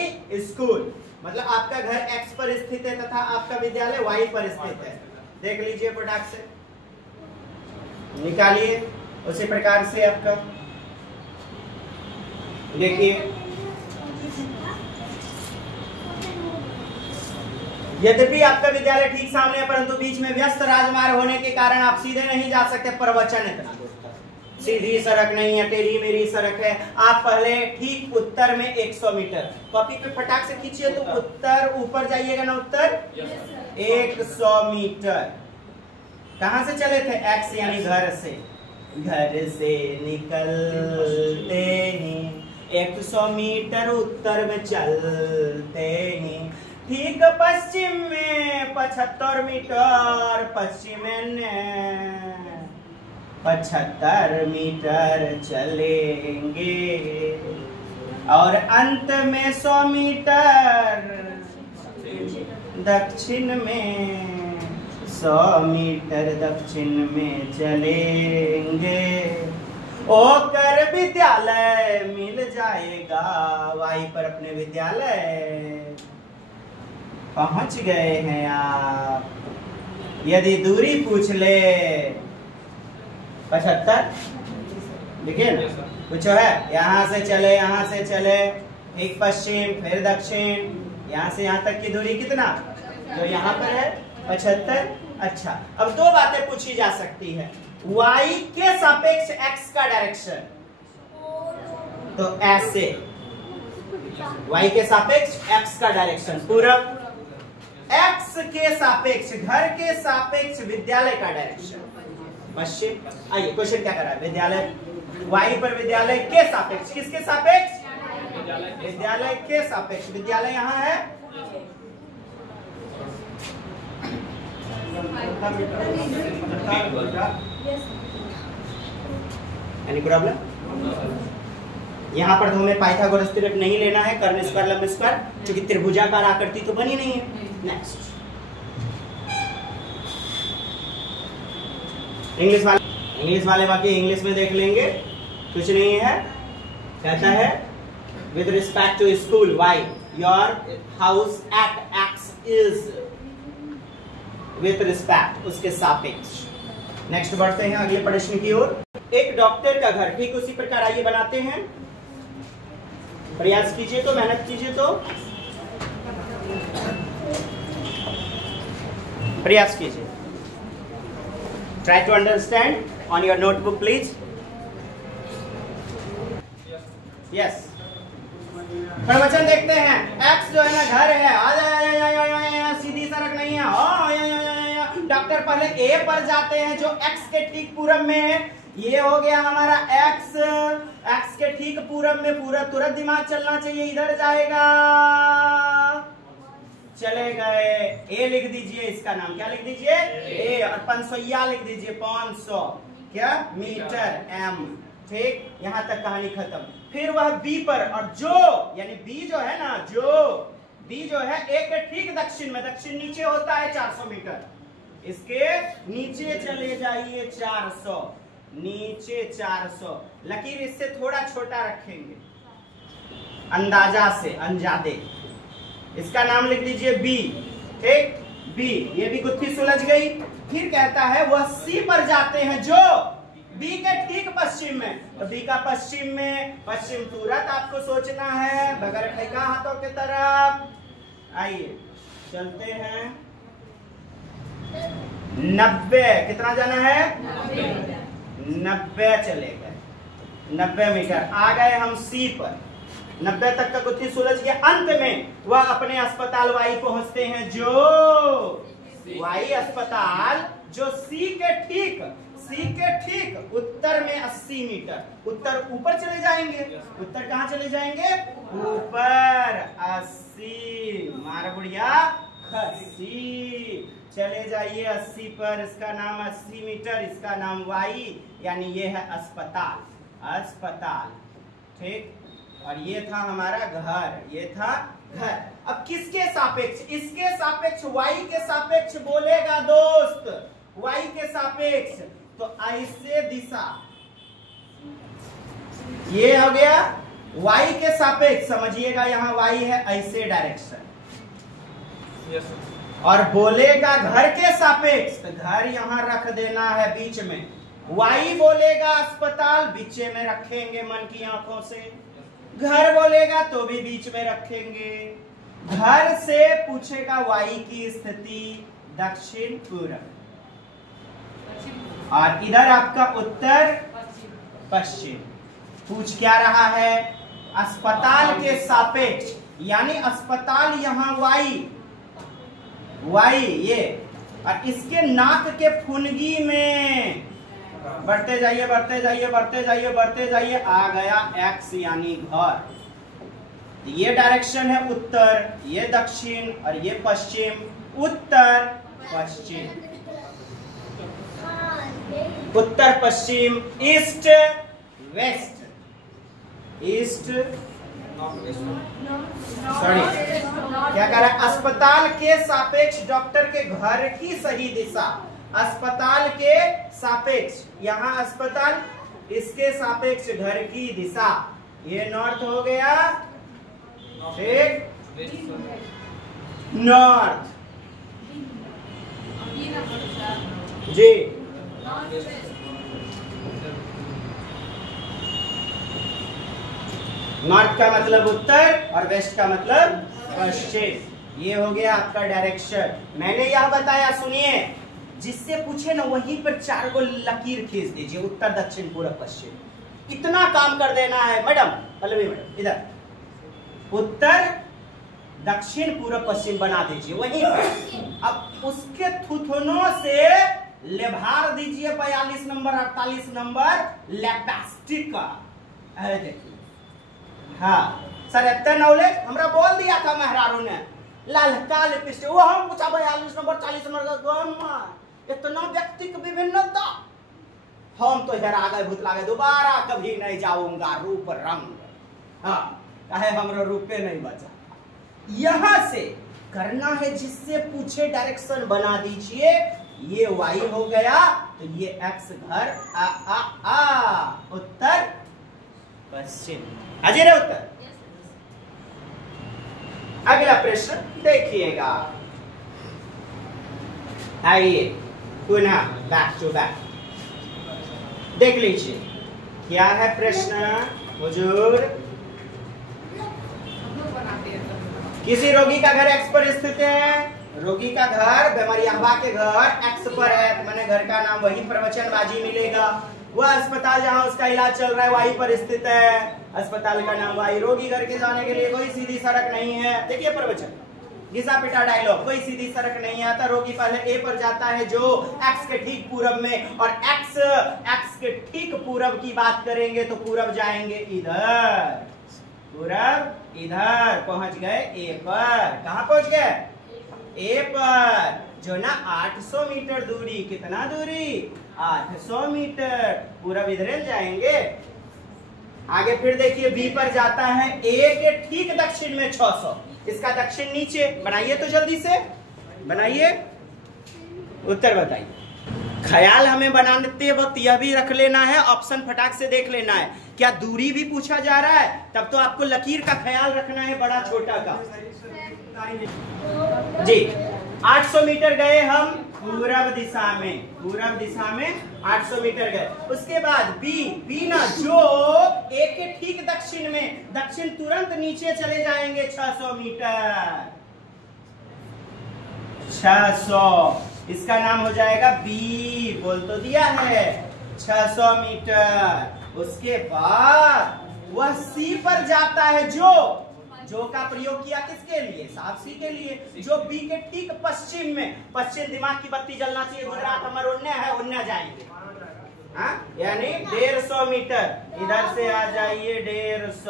school मतलब आपका घर एक्स पर स्थित है तथा आपका विद्यालय वाई पर स्थित है। देख लीजिए फटाक से निकालिए, उसी प्रकार से आपका देखिए, यद्यपि आपका विद्यालय ठीक सामने है परंतु बीच में व्यस्त राजमार्ग होने के कारण आप सीधे नहीं जा सकते। प्रवचन इतना सीधी सड़क नहीं है, टेढ़ी मेरी सड़क है। आप पहले ठीक उत्तर में 100 मीटर, कॉपी पे फटाक से खींचिए तो उत्तर ऊपर जाइएगा ना, उत्तर 100 मीटर। कहां से चले थे, एक्स यानी घर से। घर से निकलते ही 100 मीटर उत्तर में चलते ही ठीक पश्चिम में 75 मीटर, पश्चिम में 75 मीटर चलेंगे और अंत में 100 मीटर दक्षिण में, 100 मीटर दक्षिण में चलेंगे, ओकर विद्यालय मिल जाएगा। वाई पर अपने विद्यालय पहुंच गए हैं आप। यदि दूरी पूछ ले 75, देखिए ना पूछो है, यहां से चले, यहां से चले, एक पश्चिम फिर दक्षिण, यहां से यहां तक की दूरी कितना, जो यहां पर है 75। अच्छा, अब दो बातें पूछी जा सकती है, y के सापेक्ष x का डायरेक्शन, तो ऐसे y के सापेक्ष x का डायरेक्शन पूरब, x के सापेक्ष घर के सापेक्ष विद्यालय का डायरेक्शन पश्चिम। आइए क्वेश्चन क्या कर रहा है, विद्यालय y पर विद्यालय के सापेक्ष, किसके सापेक्ष, विद्यालय के सापेक्ष। विद्यालय यहाँ है, एनी प्रॉब्लम, यहाँ पर तो हमें पाइथागोरस थ्योरम नहीं लेना है, कर्ण स्क्वायर लंब स्क्वायर, क्योंकि त्रिभुजाकार आकृति तो बनी नहीं है। नेक्स्ट इंग्लिश वाले बाकी इंग्लिश में देख लेंगे, कुछ नहीं है। कहता है with respect to school Y your house at X is, with respect उसके सापेक्ष। नेक्स्ट बढ़ते हैं अगले प्रश्न की ओर। एक डॉक्टर का घर, ठीक उसी प्रकार आइए बनाते हैं, प्रयास कीजिए तो, मेहनत कीजिए तो, प्रयास कीजिए। Try to understand on your notebook please. Yes, प्रवचन देखते हैं। एक्स जो है ना घर है, सीधी सड़क नहीं है। डॉक्टर पहले ए पर जाते हैं जो एक्स के ठीक पूरब में है। ये हो गया हमारा एक्स, एक्स के ठीक पूरब में, पूरा तुरंत दिमाग चलना चाहिए, इधर जाएगा, चले गए। ए लिख दीजिए, इसका नाम क्या लिख दीजिए, ए, और 500 लिख दीजिए, 500 क्या मीटर एम, ठीक। यहां तक कहानी खत्म। फिर वह बी पर, और जो यानी बी जो है ना, जो बी जो है एक ठीक दक्षिण में, दक्षिण नीचे होता है 400 मीटर, इसके नीचे चले जाइए 400, नीचे 400। लकीर इससे थोड़ा छोटा रखेंगे अंदाजा से, अंजादे। इसका नाम लिख दीजिए बी, ठीक, बी। ये भी गुत्थी सुलझ गई। फिर कहता है वह सी पर जाते हैं जो बी के ठीक पश्चिम में, तो बी का पश्चिम में, पश्चिम तुरंत आपको सोचना है बगैर ठेका हाथों की तरफ। आइए चलते हैं 90, कितना जाना है 90 चले गए, 90 मीटर आ गए हम सी पर। 90 तक का गुत्थी सुलझ गया। अंत में वह अपने अस्पताल वाई पहुंचते हैं जो वाई अस्पताल जो सी के ठीक सी के ठीक उत्तर में 80 मीटर, उत्तर ऊपर चले जाएंगे। उत्तर कहाँ चले जाएंगे? ऊपर 80, मार बुढ़िया खस्सी। चले जाइए 80 पर, इसका नाम 80 मीटर, इसका नाम वाई, यानी ये है अस्पताल, अस्पताल, ठीक। और ये था हमारा घर, ये था घर। अब किसके सापेक्ष? इसके सापेक्ष, वाई के सापेक्ष बोलेगा दोस्त, वाई के सापेक्ष, तो ऐसे दिशा, ये हो गया वाई के सापेक्ष, समझिएगा यहाँ वाई है, ऐसे डायरेक्शन। और बोलेगा घर के सापेक्ष, तो घर यहां रख देना है बीच में। वाई बोलेगा अस्पताल, बीच में रखेंगे मन की आंखों से। घर बोलेगा तो भी बीच में रखेंगे। घर से पूछेगा वाई की स्थिति दक्षिण पूर्व, और इधर आपका उत्तर पश्चिम। पूछ क्या रहा है? अस्पताल के सापेक्ष, यानी अस्पताल यहाँ वाई, वाई ये, और इसके नाक के फुनगी में बढ़ते जाइए, बढ़ते जाइए, बढ़ते जाइए, बढ़ते जाइए, आ गया एक्स यानी घर। ये डायरेक्शन है उत्तर, ये दक्षिण, और ये पश्चिम। उत्तर पश्चिम, उत्तर पश्चिम, ईस्ट वेस्ट, ईस्ट सॉरी क्या कह रहा है? अस्पताल के सापेक्ष डॉक्टर के घर की सही दिशा, अस्पताल के सापेक्ष, यहाँ अस्पताल, इसके सापेक्ष घर की दिशा। ये नॉर्थ हो गया, ठीक, नॉर्थ जी। नॉर्थ का मतलब उत्तर और वेस्ट का मतलब पश्चिम। ये हो गया आपका डायरेक्शन। मैंने यह बताया, सुनिए, जिससे पूछे ना वहीं पर 4 को लकीर खींच दीजिए, उत्तर दक्षिण पूर्व पश्चिम। इतना काम कर देना है मैडम, पल्लवी मैडम, इधर उत्तर दक्षिण पूर्व पश्चिम बना दीजिए वहीं पर। अब उसके थुथुनों से लेभार दीजिए 42 नंबर 48 नंबर लेपेस्टिक का। अरे देखिए, हाँ सर, इतना नॉलेज हमरा बोल दिया था मेहरारू ने, ललका लिपस्टिक, वो हम पूछा 42 नंबर 40 नंबर, इतना व्यक्तिक विभिन्नता। हम तो इधर आ गए, भूत लागे, दोबारा कभी नहीं जाऊंगा रूप रंग। हाँ, कहे हमरो रूपे नहीं बचा। यहां से करना है, जिससे पूछे डायरेक्शन बना दीजिए। ये वाई हो गया, तो ये एक्स घर, आ आ आ, उत्तर पश्चिम। हाजिर है उत्तर। अगला प्रश्न देखिएगा, आइए पुनः बैक टू बैक देख लीजिए क्या है प्रश्न। हुजूर, किसी रोगी का घर एक्स पर स्थित है, रोगी का घर बेमरियाबा के घर एक्स पर है, तो मैंने घर का नाम वही प्रवचनबाजी मिलेगा। वह अस्पताल जहां उसका इलाज चल रहा है वाई पर स्थित है, अस्पताल का नाम वाई। रोगी घर के जाने के लिए कोई सीधी सड़क नहीं है। देखिए प्रवचन, घिसा पिटा डायलॉग, कोई सीधी सड़क नहीं आता। रोगी पहले ए पर जाता है जो एक्स के ठीक पूरब में, और एक्स के ठीक पूरब की बात करेंगे तो पूरब जाएंगे इधर, पूरब इधर, पहुंच गए ए पर। कहां पहुंच गए? ए पर, जो ना 800 मीटर दूरी, कितना दूरी? 800 मीटर, पूरब इधर जाएंगे। आगे फिर देखिए बी पर जाता है, ए के ठीक दक्षिण में 600, इसका दक्षिण नीचे। बनाइए तो जल्दी से बनाइए, उत्तर बताइए। ख्याल हमें बनाते वक्त यह भी रख लेना है, ऑप्शन फटाक से देख लेना है। क्या दूरी भी पूछा जा रहा है तब तो आपको लकीर का ख्याल रखना है, बड़ा छोटा का जी। 800 मीटर गए हम पूरब दिशा में, पूरब दिशा में 800 मीटर गए। उसके बाद बी ना, जो ए के ठीक दक्षिण में, दक्षिण तुरंत नीचे चले जाएंगे 600 मीटर, 600, इसका नाम हो जाएगा बी। बोल तो दिया है 600 मीटर। उसके बाद वह सी पर जाता है, जो का प्रयोग किया किसके लिए? साफ सी के लिए, जो बी के ठीक पश्चिम में। पश्चिम दिमाग की बत्ती जलना चाहिए, गुजरात हमारे उन्ने है, उन्ने जाएंगे। यानी 150 मीटर। इधर से आ जाइए 150,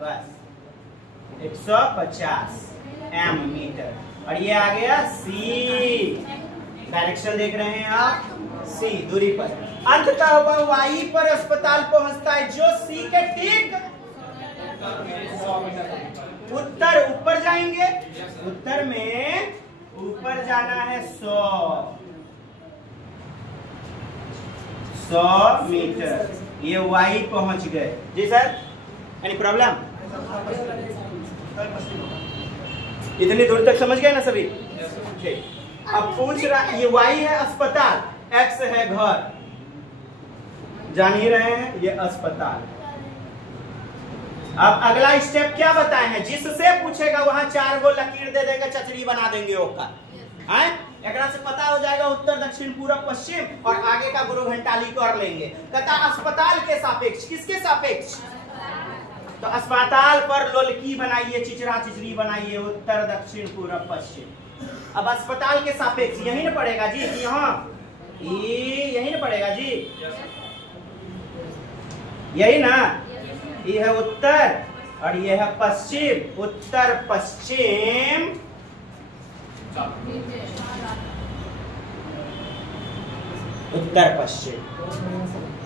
बस 150 एम मीटर। और ये आ गया सी, डायरेक्शन देख रहे हैं आप, सी दूरी पर। अंततः वह वाई पर अस्पताल पहुंचता है जो सी के ठीक उत्तर। ऊपर जाएंगे, उत्तर में ऊपर जाना है 100 मीटर। ये वाई पहुंच गए। जी सर, एनी प्रॉब्लम? इतनी दूर तक समझ गए ना सभी? ठीक। अब पूछ रहा, ये वाई है अस्पताल, एक्स है घर, जान ही रहे हैं ये अस्पताल। अब अगला स्टेप क्या बताए हैं? जिससे पूछेगा वहां 4 गो लकीर दे देगा, चचरी बना देंगे ओका। एकरा से पता हो जाएगा उत्तर दक्षिण पूरब पश्चिम, और आगे का गुरु घंटाली कर लेंगे। कहता अस्पताल के सापेक्ष, किसके सापेक्ष? तो अस्पताल पर लोलकी बनाइए, चिचरा चिचरी बनाइए, उत्तर दक्षिण पूरब पश्चिम। अब अस्पताल के सापेक्ष यही ना पड़ेगा जी, यहाँ यही ना पड़ेगा जी, यही ना। ये है उत्तर और ये है पश्चिम, उत्तर पश्चिम उत्तर पश्चिम।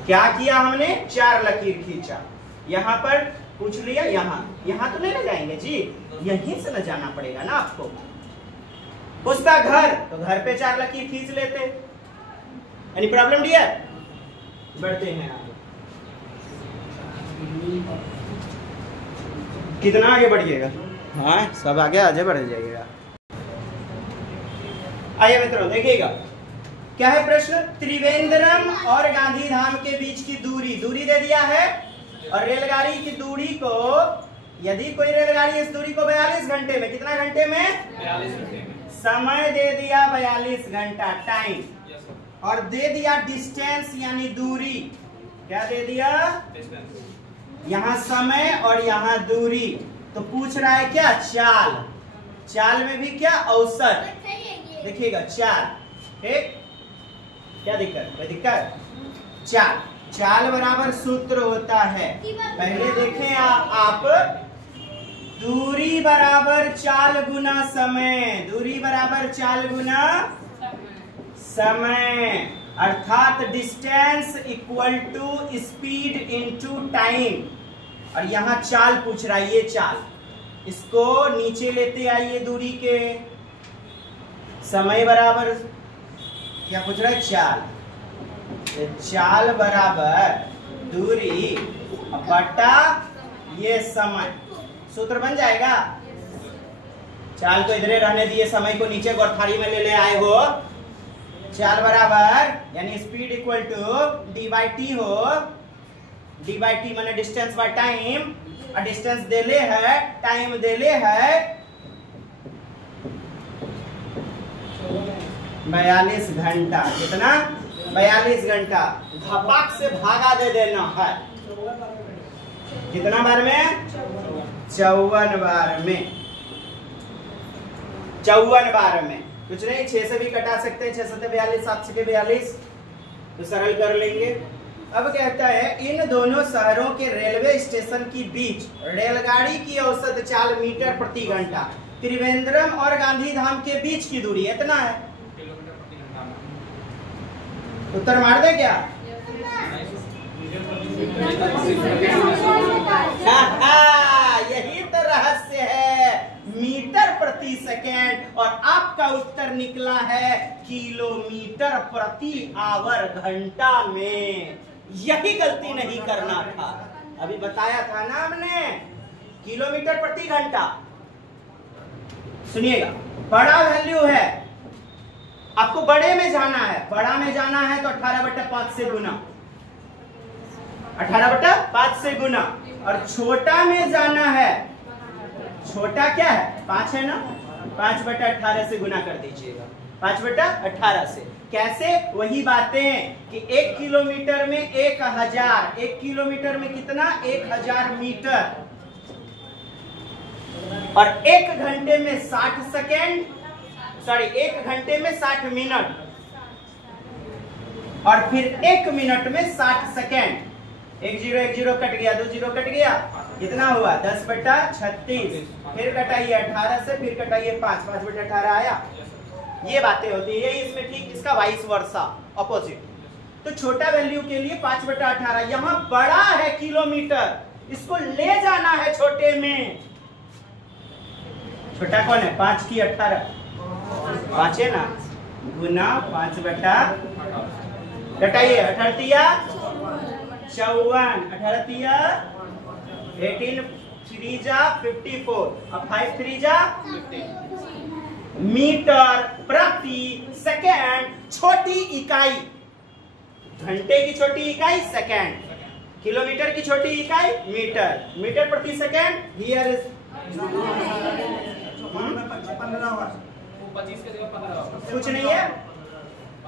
क्या किया हमने? 4 लकीर खींचा। यहाँ पर पूछ लिया, यहाँ तो नहीं ना जाएंगे जी, यहीं से न जाना पड़ेगा ना आपको। पूछता घर, तो घर पे 4 लकीर खींच लेते। Any problem dear? बढ़ते हैं आगे। कितना आगे बढ़िएगा? हाँ, सब आगे बढ़ जाइएगा। आइए मित्रों देखिएगा, क्या है प्रश्न? त्रिवेंद्रम और गांधीधाम के बीच की दूरी दे दिया है, और रेलगाड़ी की दूरी को, यदि कोई रेलगाड़ी इस दूरी को 42 घंटे में, कितना घंटे में? 42 घंटे में। समय दे दिया 42 घंटा टाइम, और दे दिया डिस्टेंस यानी दूरी। क्या दे दिया? यहाँ समय और यहाँ दूरी। तो पूछ रहा है क्या? चाल। चाल में भी क्या? औसत। देखिएगा चाल, ठीक, क्या दिक्कत? कोई दिक्कत? चाल बराबर सूत्र होता है, पहले देखें आप, दूरी बराबर चाल गुना समय, दूरी बराबर चाल गुना समय, अर्थात distance equal to speed into time. और यहाँ चाल पूछ रहा है, ये चाल, इसको नीचे लेते आइए दूरी के, समय बराबर क्या पूछ रहा है? चाल। चाल बराबर दूरी बटा ये समय, सूत्र बन जाएगा। चाल को इधरे रहने दिए, समय को नीचे गौरथारी में ले आए हो। चाल बराबर यानी speed equal to D by T हो, डी बाई टी माने डिस्टेंस बाय टाइम, और डिस्टेंस देले है, टाइम देले है 42 घंटा। कितना? 42 घंटा। धपाक से भागा दे देना है। कितना बार में? 54 बार में। 54 बार में। कुछ नहीं, 6 से भी कटा सकते हैं, 6 से 42, 7 से 42, तो सरल कर लेंगे। अब कहता है इन दोनों शहरों के रेलवे स्टेशन की बीच रेलगाड़ी की औसत चाल मीटर प्रति घंटा। त्रिवेंद्रम और गांधीधाम के बीच की दूरी इतना है। उत्तर मार दे क्या? यही तो रहस्य है, मीटर प्रति सेकेंड, और आपका उत्तर निकला है किलोमीटर प्रति आवर घंटा में। यही गलती नहीं करना था, अभी बताया था ना हमने, किलोमीटर प्रति घंटा। सुनिएगा, बड़ा वैल्यू है, आपको बड़े में जाना है, बड़ा में जाना है तो 18/5 से गुना, 18/5 से गुना, और छोटा में जाना है, छोटा क्या है? 5 है ना, 5/18 से गुना कर दीजिएगा, 5/18 से। कैसे? वही बातें कि 1 किलोमीटर में 1000, 1 किलोमीटर में कितना? 1000 मीटर, और 1 घंटे में 60 सेकेंड, सॉरी 1 घंटे में 60 मिनट, और फिर 1 मिनट में 60 सेकेंड। 1 0 कट गया, 2 0 कट गया, कितना हुआ 10/36। फिर कटाइए 18 से, फिर कटाइए 5, 5/18 आया। ये बातें होती है इसमें, ठीक इसका वाइस वर्सा ऑपोजिट। तो छोटा वैल्यू के लिए 5/18, यहां बड़ा है किलोमीटर, इसको ले जाना है छोटे में। छोटा कौन है? 5 की 18, 5 है ना, गुना 5/, घटाइए 18 54, 18 18 3 जा 54, अब 5 3 जा 15 मीटर प्रति सेकेंड। छोटी इकाई, घंटे की छोटी इकाई सेकेंड, किलोमीटर की छोटी इकाई मीटर, मीटर प्रति सेकेंड। हियर इज 25 के जगह 15 कुछ नहीं है,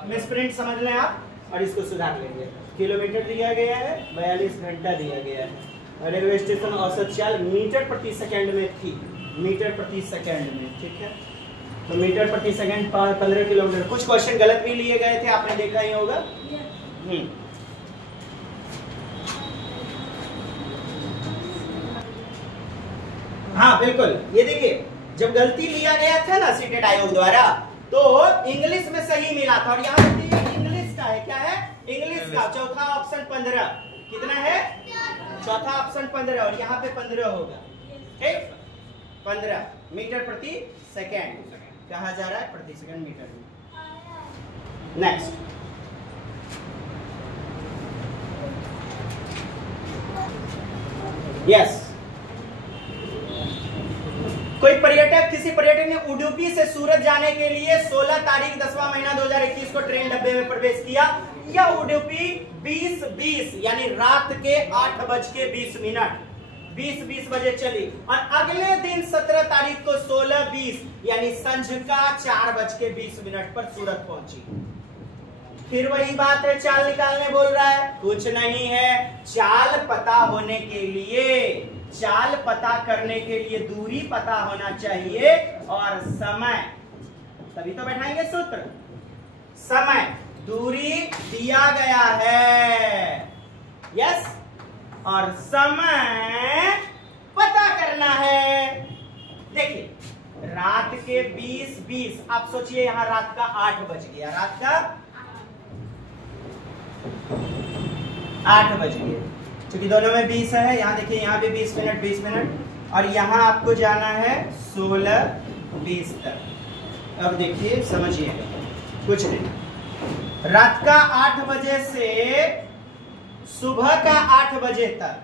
मिसप्रिंट समझ लें आप और इसको सुधार लेंगे। किलोमीटर दिया गया है, 42 घंटा दिया गया है। रेलवे स्टेशन औसत चाल मीटर प्रति सेकंड में थी, मीटर प्रति सेकंड में, ठीक है। तो मीटर प्रति सेकंड 15 किलोमीटर। कुछ क्वेश्चन गलत भी लिए गए थे, आपने देखा ही होगा। हाँ बिल्कुल, ये देखिए जब गलती लिया गया था ना सीटेट आयोग द्वारा, तो इंग्लिश में सही मिला था, और यहाँ इंग्लिश का है, क्या है इंग्लिश का। चौथा ऑप्शन 15, कितना है चौथा ऑप्शन 15, और यहाँ पे 15 होगा, ठीक 15 मीटर प्रति सेकेंड कहा जा रहा है, प्रति सेकंड मीटर में। नेक्स्ट, यस, कोई पर्यटक, किसी पर्यटक ने उडुपी से सूरत जाने के लिए 16 तारीख 10वां महीना 2021 को ट्रेन डब्बे में प्रवेश किया। यह उडुपी 20:20 यानी रात के 8:20 20 बजे चली, और अगले दिन 17 तारीख को 16:20 यानी संझका 4:20 पर सूरत पहुंची। फिर वही बात है, चाल निकालने बोल रहा है, कुछ नहीं है। चाल पता होने के लिए, चाल पता करने के लिए दूरी पता होना चाहिए और समय, तभी तो बैठाएंगे सूत्र। समय, दूरी दिया गया है, यस, और समय पता करना है। देखिए रात के 20:20, आप सोचिए यहां रात का 8 बज गया, रात का 8 बज गया, क्योंकि दोनों में 20 है। यहाँ देखिए, यहाँ भी 20 मिनट, और यहाँ आपको जाना है 16:20 तक। अब देखिए समझिएगा, कुछ नहीं, रात का 8 बजे से सुबह का 8 बजे तक,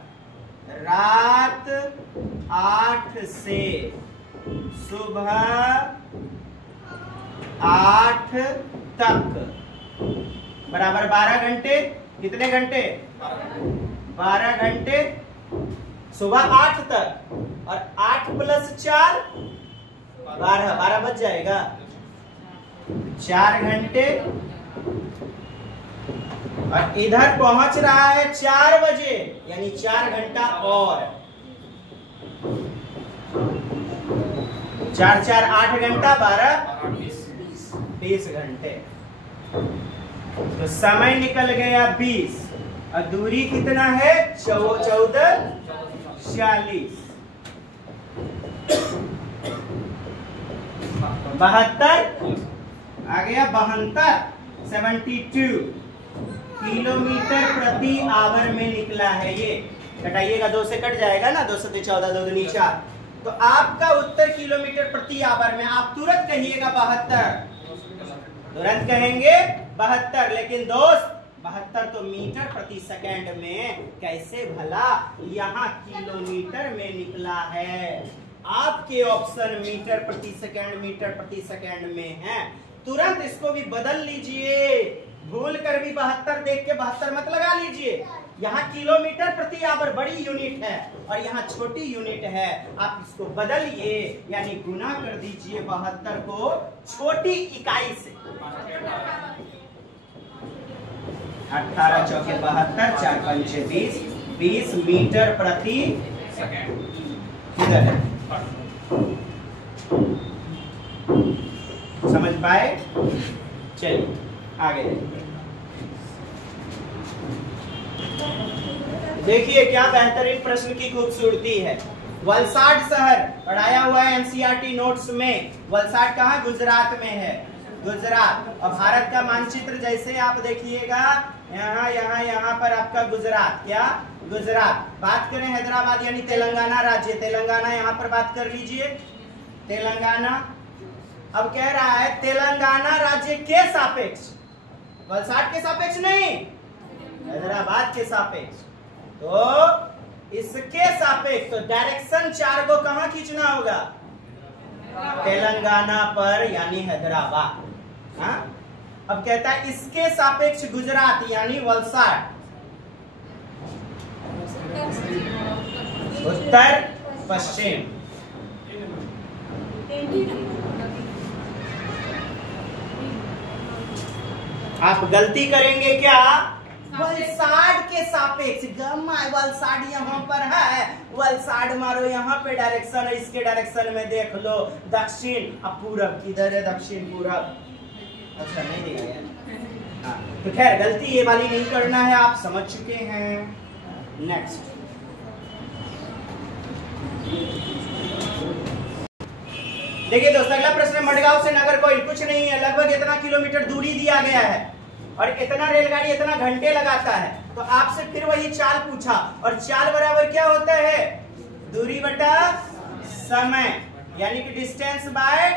रात 8 से सुबह 8 तक बराबर 12 घंटे। कितने घंटे? 12 घंटे, सुबह 8 तक, और 8 + 4 12 बज जाएगा, 4 घंटे, और इधर पहुंच रहा है 4 बजे यानी 4 घंटा और 4 4 8 घंटा, 12 20 घंटे। तो समय निकल गया 20, और दूरी कितना है 14 40, 72 आ गया, 72 72 किलोमीटर प्रति आवर में निकला है। ये घटाइएगा, 2 से कट जाएगा ना, 2 से 14, 2 दूनी 4, तो आपका उत्तर किलोमीटर प्रति आवर में। आप तुरंत कहिएगा 72, तुरंत कहेंगे 72, लेकिन दोस्त 72 तो मीटर प्रति सेकंड में कैसे भला, यहाँ किलोमीटर में निकला है। आपके ऑप्शन मीटर प्रति सेकंड में है, तुरंत इसको भी बदल लीजिए। भूल कर भी 72 देख के 72 मत लगा लीजिए। यहाँ किलोमीटर प्रति आवर बड़ी यूनिट है और यहाँ छोटी यूनिट है। आप इसको बदलिए, यानी गुना कर दीजिए 72 को छोटी इकाई से। 18 चौके 72, 4 पंचे 20, 20 मीटर प्रति किधर है, समझ पाए? चलिए आगे। देखिए क्या बेहतरीन प्रश्न की खूबसूरती है। वलसाड शहर पढ़ाया हुआ है एनसीईआरटी नोट्स में। वलसाड कहाँ? गुजरात में है, गुजरात। और भारत का मानचित्र जैसे आप देखिएगा, यहाँ यहाँ यहाँ पर आपका गुजरात, क्या गुजरात। बात करें हैदराबाद यानी तेलंगाना राज्य, तेलंगाना यहाँ पर बात कर लीजिए, तेलंगाना। अब कह रहा है तेलंगाना राज्य के सापेक्ष, वलसाड के सापेक्ष नहीं, हैदराबाद के सापेक्ष। तो इसके सापेक्ष, तो डायरेक्शन 4 को कहां खींचना होगा? तेलंगाना पर यानी हैदराबाद। हाँ? अब कहता है इसके सापेक्ष गुजरात यानी वलसाड, उत्तर पश्चिम। आप गलती करेंगे क्या? वलसाड के सापेक्ष, वलसाड यहाँ पर है, वलसाड मारो यहाँ पे डायरेक्शन है, इसके डायरेक्शन में देख लो दक्षिण। अब पूरब किधर है? दक्षिण पूरब। अच्छा नहीं दिया गया। हाँ, तो खैर गलती ये वाली नहीं करना है, आप समझ चुके हैं। नेक्स्ट देखिए दोस्तों, अगला प्रश्न है मडगांव से नागरकोइल कुछ नहीं है, लगभग इतना किलोमीटर दूरी दिया गया है और इतना रेलगाड़ी इतना घंटे लगाता है। तो आपसे फिर वही चाल पूछा, और चाल बराबर क्या होता है? दूरी बटा समय, यानी कि डिस्टेंस बाय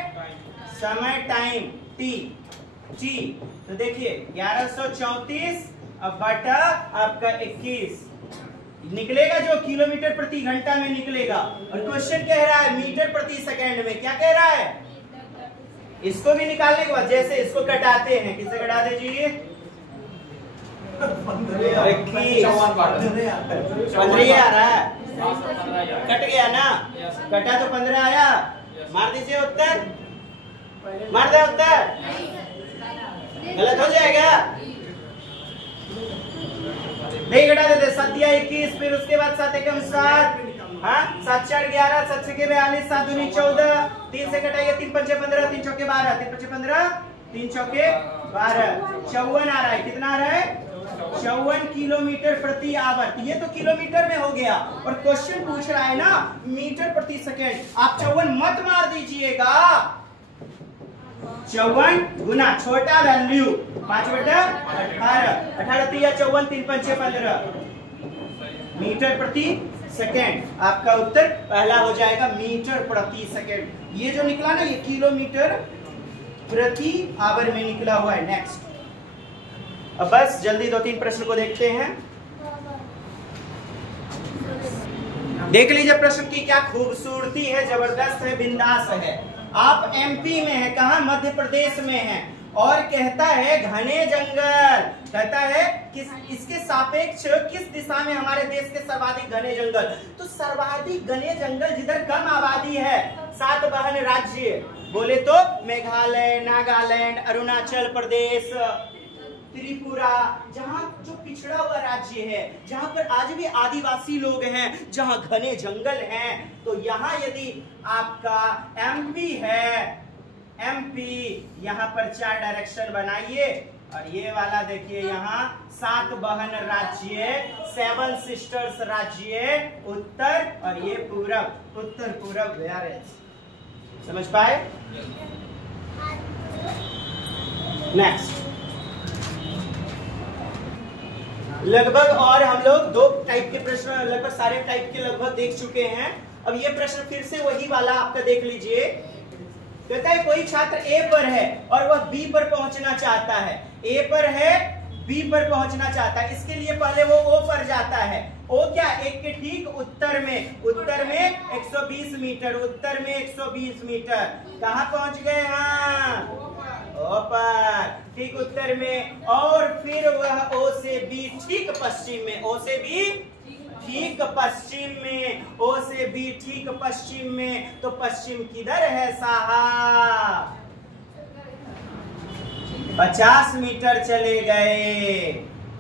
समय, टाइम टी। तो देखिए 1134 बटा आपका 21 निकलेगा, जो किलोमीटर प्रति घंटा में निकलेगा। और क्वेश्चन कह रहा है मीटर प्रति सेकंड में, क्या कह रहा है? इसको भी निकालने के बाद जैसे इसको कटाते हैं, किसे कटा दीजिए? 15 आ रहा है, कट गया ना, कटा तो 15 आया। मार दीजिए उत्तर, मार दे उत्तर, गलत हो जाएगा। नहीं घटा देते, 7 या 21, फिर उसके बाद 7 एकम 7, हाँ 7 4 11, 7 6 42, 7 दूनी 14, 3 से घटाइए 3 5 15, 3 चौके 12, 3 5 15, 3 चौके 12, 54 आ रहा है। कितना आ रहा है? 54 किलोमीटर प्रति आवर। ये तो किलोमीटर में हो गया, और क्वेश्चन पूछ रहा है ना मीटर प्रति सेकेंड। आप 54 मत मार दीजिएगा, 54 गुना छोटा वैल्यू 5 बटा 18, 18 3 54, 3 5 15 मीटर प्रति सेकेंड। आपका उत्तर पहला हो जाएगा मीटर प्रति सेकेंड। ये जो निकला ना, ये किलोमीटर प्रति आवर में निकला हुआ है। नेक्स्ट, अब बस जल्दी 2-3 प्रश्न को देखते हैं। देख लीजिए प्रश्न की क्या खूबसूरती है, जबरदस्त है, बिंदास है। आप एमपी में है, कहा? मध्य प्रदेश में है, और कहता है घने जंगल, कहता है किस इसके सापेक्ष किस दिशा में हमारे देश के सर्वाधिक घने जंगल? तो सर्वाधिक घने जंगल जिधर कम आबादी है, 7 बहन राज्य बोले तो मेघालय, नागालैंड, अरुणाचल प्रदेश, त्रिपुरा, जहां जो पिछड़ा हुआ राज्य है, जहां पर आज भी आदिवासी लोग हैं, जहां घने जंगल हैं। तो यहां यदि आपका एमपी है, एमपी, यहां पर 4 डायरेक्शन बनाइए, और ये वाला देखिए यहाँ 7 बहन राज्य, 7 सिस्टर्स राज्य, उत्तर, और ये पूरब, उत्तर पूरब। समझ पाए? नेक्स्ट, लगभग और हम लोग 2 टाइप के प्रश्न, लगभग सारे टाइप के लगभग देख चुके हैं। अब ये प्रश्न फिर से वही वाला आपका देख लीजिए। कहता है कोई छात्र ए पर है और वह बी पर पहुंचना चाहता है। ए पर है, बी पर पहुंचना चाहता है, इसके लिए पहले वो ओ पर जाता है। ओ क्या? एक के ठीक उत्तर में, उत्तर में 120 मीटर, उत्तर में 120 मीटर। कहां पहुंच गए? हाँ ओ पर, ठीक उत्तर में। और फिर वह ओ से बी ठीक पश्चिम में, ओ से बी ठीक पश्चिम में, ओ से बी ठीक पश्चिम में। तो पश्चिम किधर है साहब? 50 मीटर चले गए,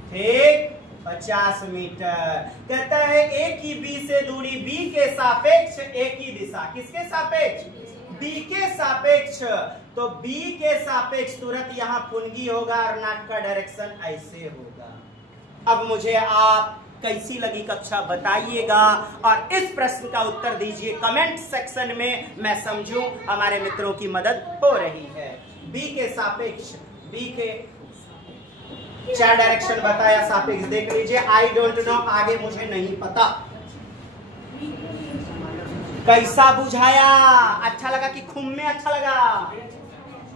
ठीक 50 मीटर। कहता है ए की बी से दूरी, बी के सापेक्ष ए की दिशा, किसके सापेक्ष? बी के सापेक्ष। तो बी के सापेक्ष तुरंत यहाँ पुनगी होगा और नाक का डायरेक्शन ऐसे होगा। अब मुझे आप कैसी लगी कक्षा बताइएगा और इस प्रश्न का उत्तर दीजिए कमेंट सेक्शन में। मैं समझूं हमारे मित्रों की मदद हो रही है। बी के सापेक्ष, बी के 4 डायरेक्शन बताया, सापेक्ष देख लीजिए। आई डोंट नो, आगे मुझे नहीं पता। कैसा बुझाया? अच्छा लगा कि खूब में अच्छा लगा?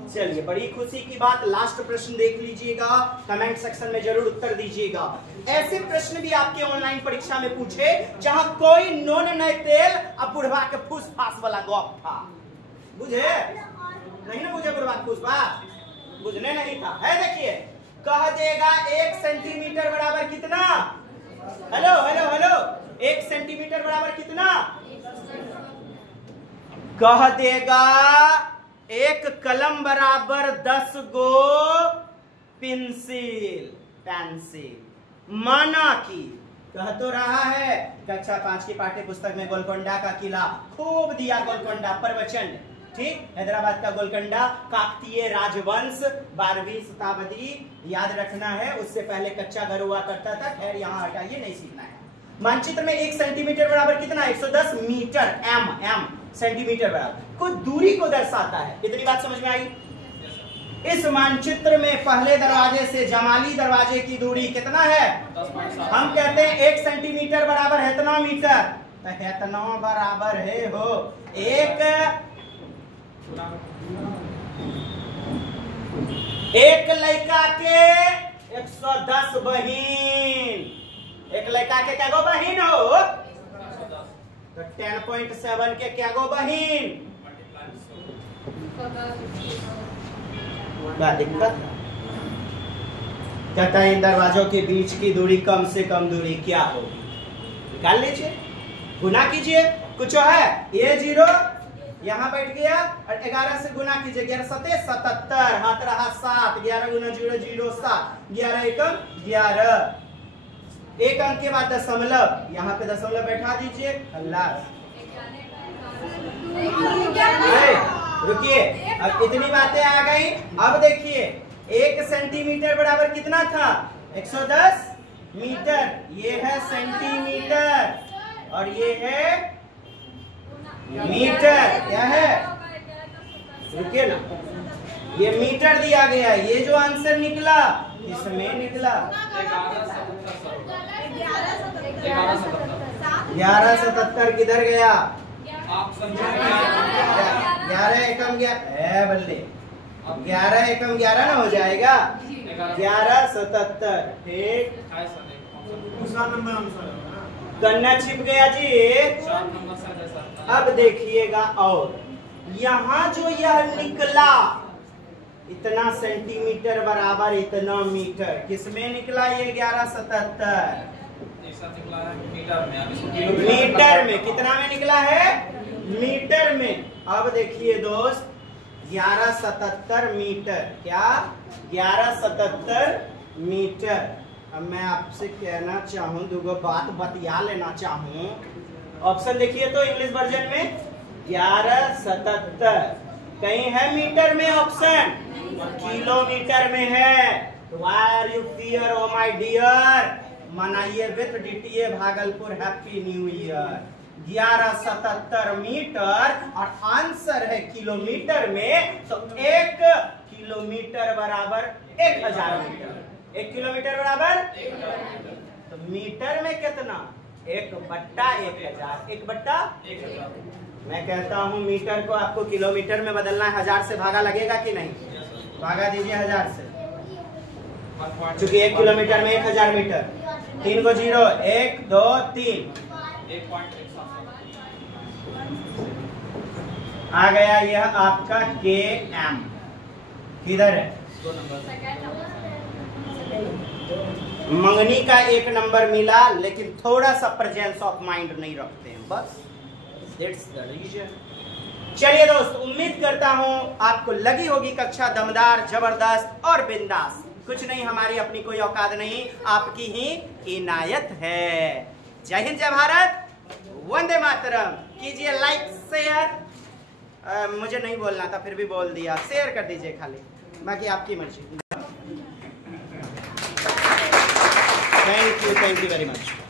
चलिए, बड़ी खुशी की बात, लास्ट प्रश्न देख लीजिएगा, कमेंट सेक्शन में जरूर उत्तर दीजिएगा। ऐसे प्रश्न भी आपके ऑनलाइन परीक्षा में पूछे जहां कोई नोन नहीं तेल अब बुढ़वा के फूस फास वाला गप था। बुझे नहीं ना? बुझे बुढ़वा फूस फास? बुझने नहीं था है। देखिए, कह देगा 1 सेंटीमीटर बराबर कितना? हेलो हेलो हेलो, 1 सेंटीमीटर बराबर कितना? कह देगा 1 कलम बराबर 10 गो पेंसिल। माना कि कह तो रहा है कक्षा 5 की पाठ्य पुस्तक में गोलकोंडा का किला खूब दिया, गोलकोंडा प्रवचन, ठीक, हैदराबाद का गोलकोंडा काकतीय राजवंश 12वीं शताब्दी याद रखना है। उससे पहले कच्चा घर हुआ करता था। खैर यहाँ हटाइए, नहीं सीखना है। मानचित्र में 1 सेंटीमीटर बराबर कितना? 110 मीटर। एम सेंटीमीटर बराबर कुछ दूरी को दर्शाता है। इतनी बात समझ में आई? इस मानचित्र में पहले दरवाजे से जमाली दरवाजे की दूरी कितना है? हम कहते हैं 1 सेंटीमीटर बराबर हेतना मीटर, तो हेतना बराबर है हो 1 लड़का के 110 बहिन। 1 लड़का के क्या गो बहिन हो? तो 10.7 के क्या गो बहिन? क्या दिक्कत? कहता है इन दरवाजों के बीच की दूरी कम से कम दूरी क्या होगी? निकाल लीजिए, गुना कीजिए। कुछ है ये 0 यहाँ बैठ गया और 11 से गुना कीजिए। 11 सते 77, हाथ रहा 7, 11 गुना 0 0 7, 11 एकम 11। एक अंक के बाद दशमलव, यहाँ पे दशमलव बैठा दीजिए। अल्लाह, रुकिए, अब इतनी बातें आ गई। अब देखिए 1 सेंटीमीटर बराबर कितना था? 110 मीटर। ये है सेंटीमीटर और ये है मीटर। क्या है? रुकिए ना, ये मीटर दिया गया। ये जो आंसर निकला इसमें निकला 1177। किधर गया? 11 एकम 11 बल्ले, 11 एकम 11 ना हो जाएगा? 1177, ठीक। कन्ना छिप गया जी। अब देखिएगा, और यहाँ जो यह निकला इतना सेंटीमीटर बराबर इतना मीटर, किसमें निकला? ये 1177 मीटर में। कितना में निकला है? मीटर में। अब देखिए दोस्त, 1177 मीटर। क्या? 1177 मीटर। अब मैं आपसे कहना चाहूँ, दो बात बतिया लेना चाहूँ। ऑप्शन देखिए तो इंग्लिश वर्जन में 1177 कहीं है मीटर में ऑप्शन? किलोमीटर में है। Why are you fear, oh my dear? मनाइए with DTA Bhagalpur happy new year. 1177 metre और आंसर है किलोमीटर में, तो 1 किलोमीटर बराबर 1000 मीटर। 1 किलोमीटर बराबर, तो मीटर में कितना? 1/1000। 1/1000। मैं कहता हूँ मीटर को आपको किलोमीटर में बदलना है। 1000 से भागा लगेगा कि नहीं? भागा दीजिए 1000 से, क्योंकि 1 किलोमीटर में 1000 मीटर। 3 को 0, 1 2 3 आ गया। यह आपका km किधर है? मंगनी का 1 नंबर मिला, लेकिन थोड़ा सा प्रेजेंस ऑफ माइंड नहीं रखते हैं, बस दैट्स द रीजन। चलिए दोस्त, उम्मीद करता हूं आपको लगी होगी कक्षा दमदार, जबरदस्त और बिंदास। कुछ नहीं, हमारी अपनी कोई औकात नहीं, आपकी ही इनायत है। जय हिंद, जय भारत, वंदे मातरम। कीजिए लाइक शेयर। मुझे नहीं बोलना था, फिर भी बोल दिया। शेयर कर दीजिए खाली, बाकी आपकी मर्जी। Thank you very much.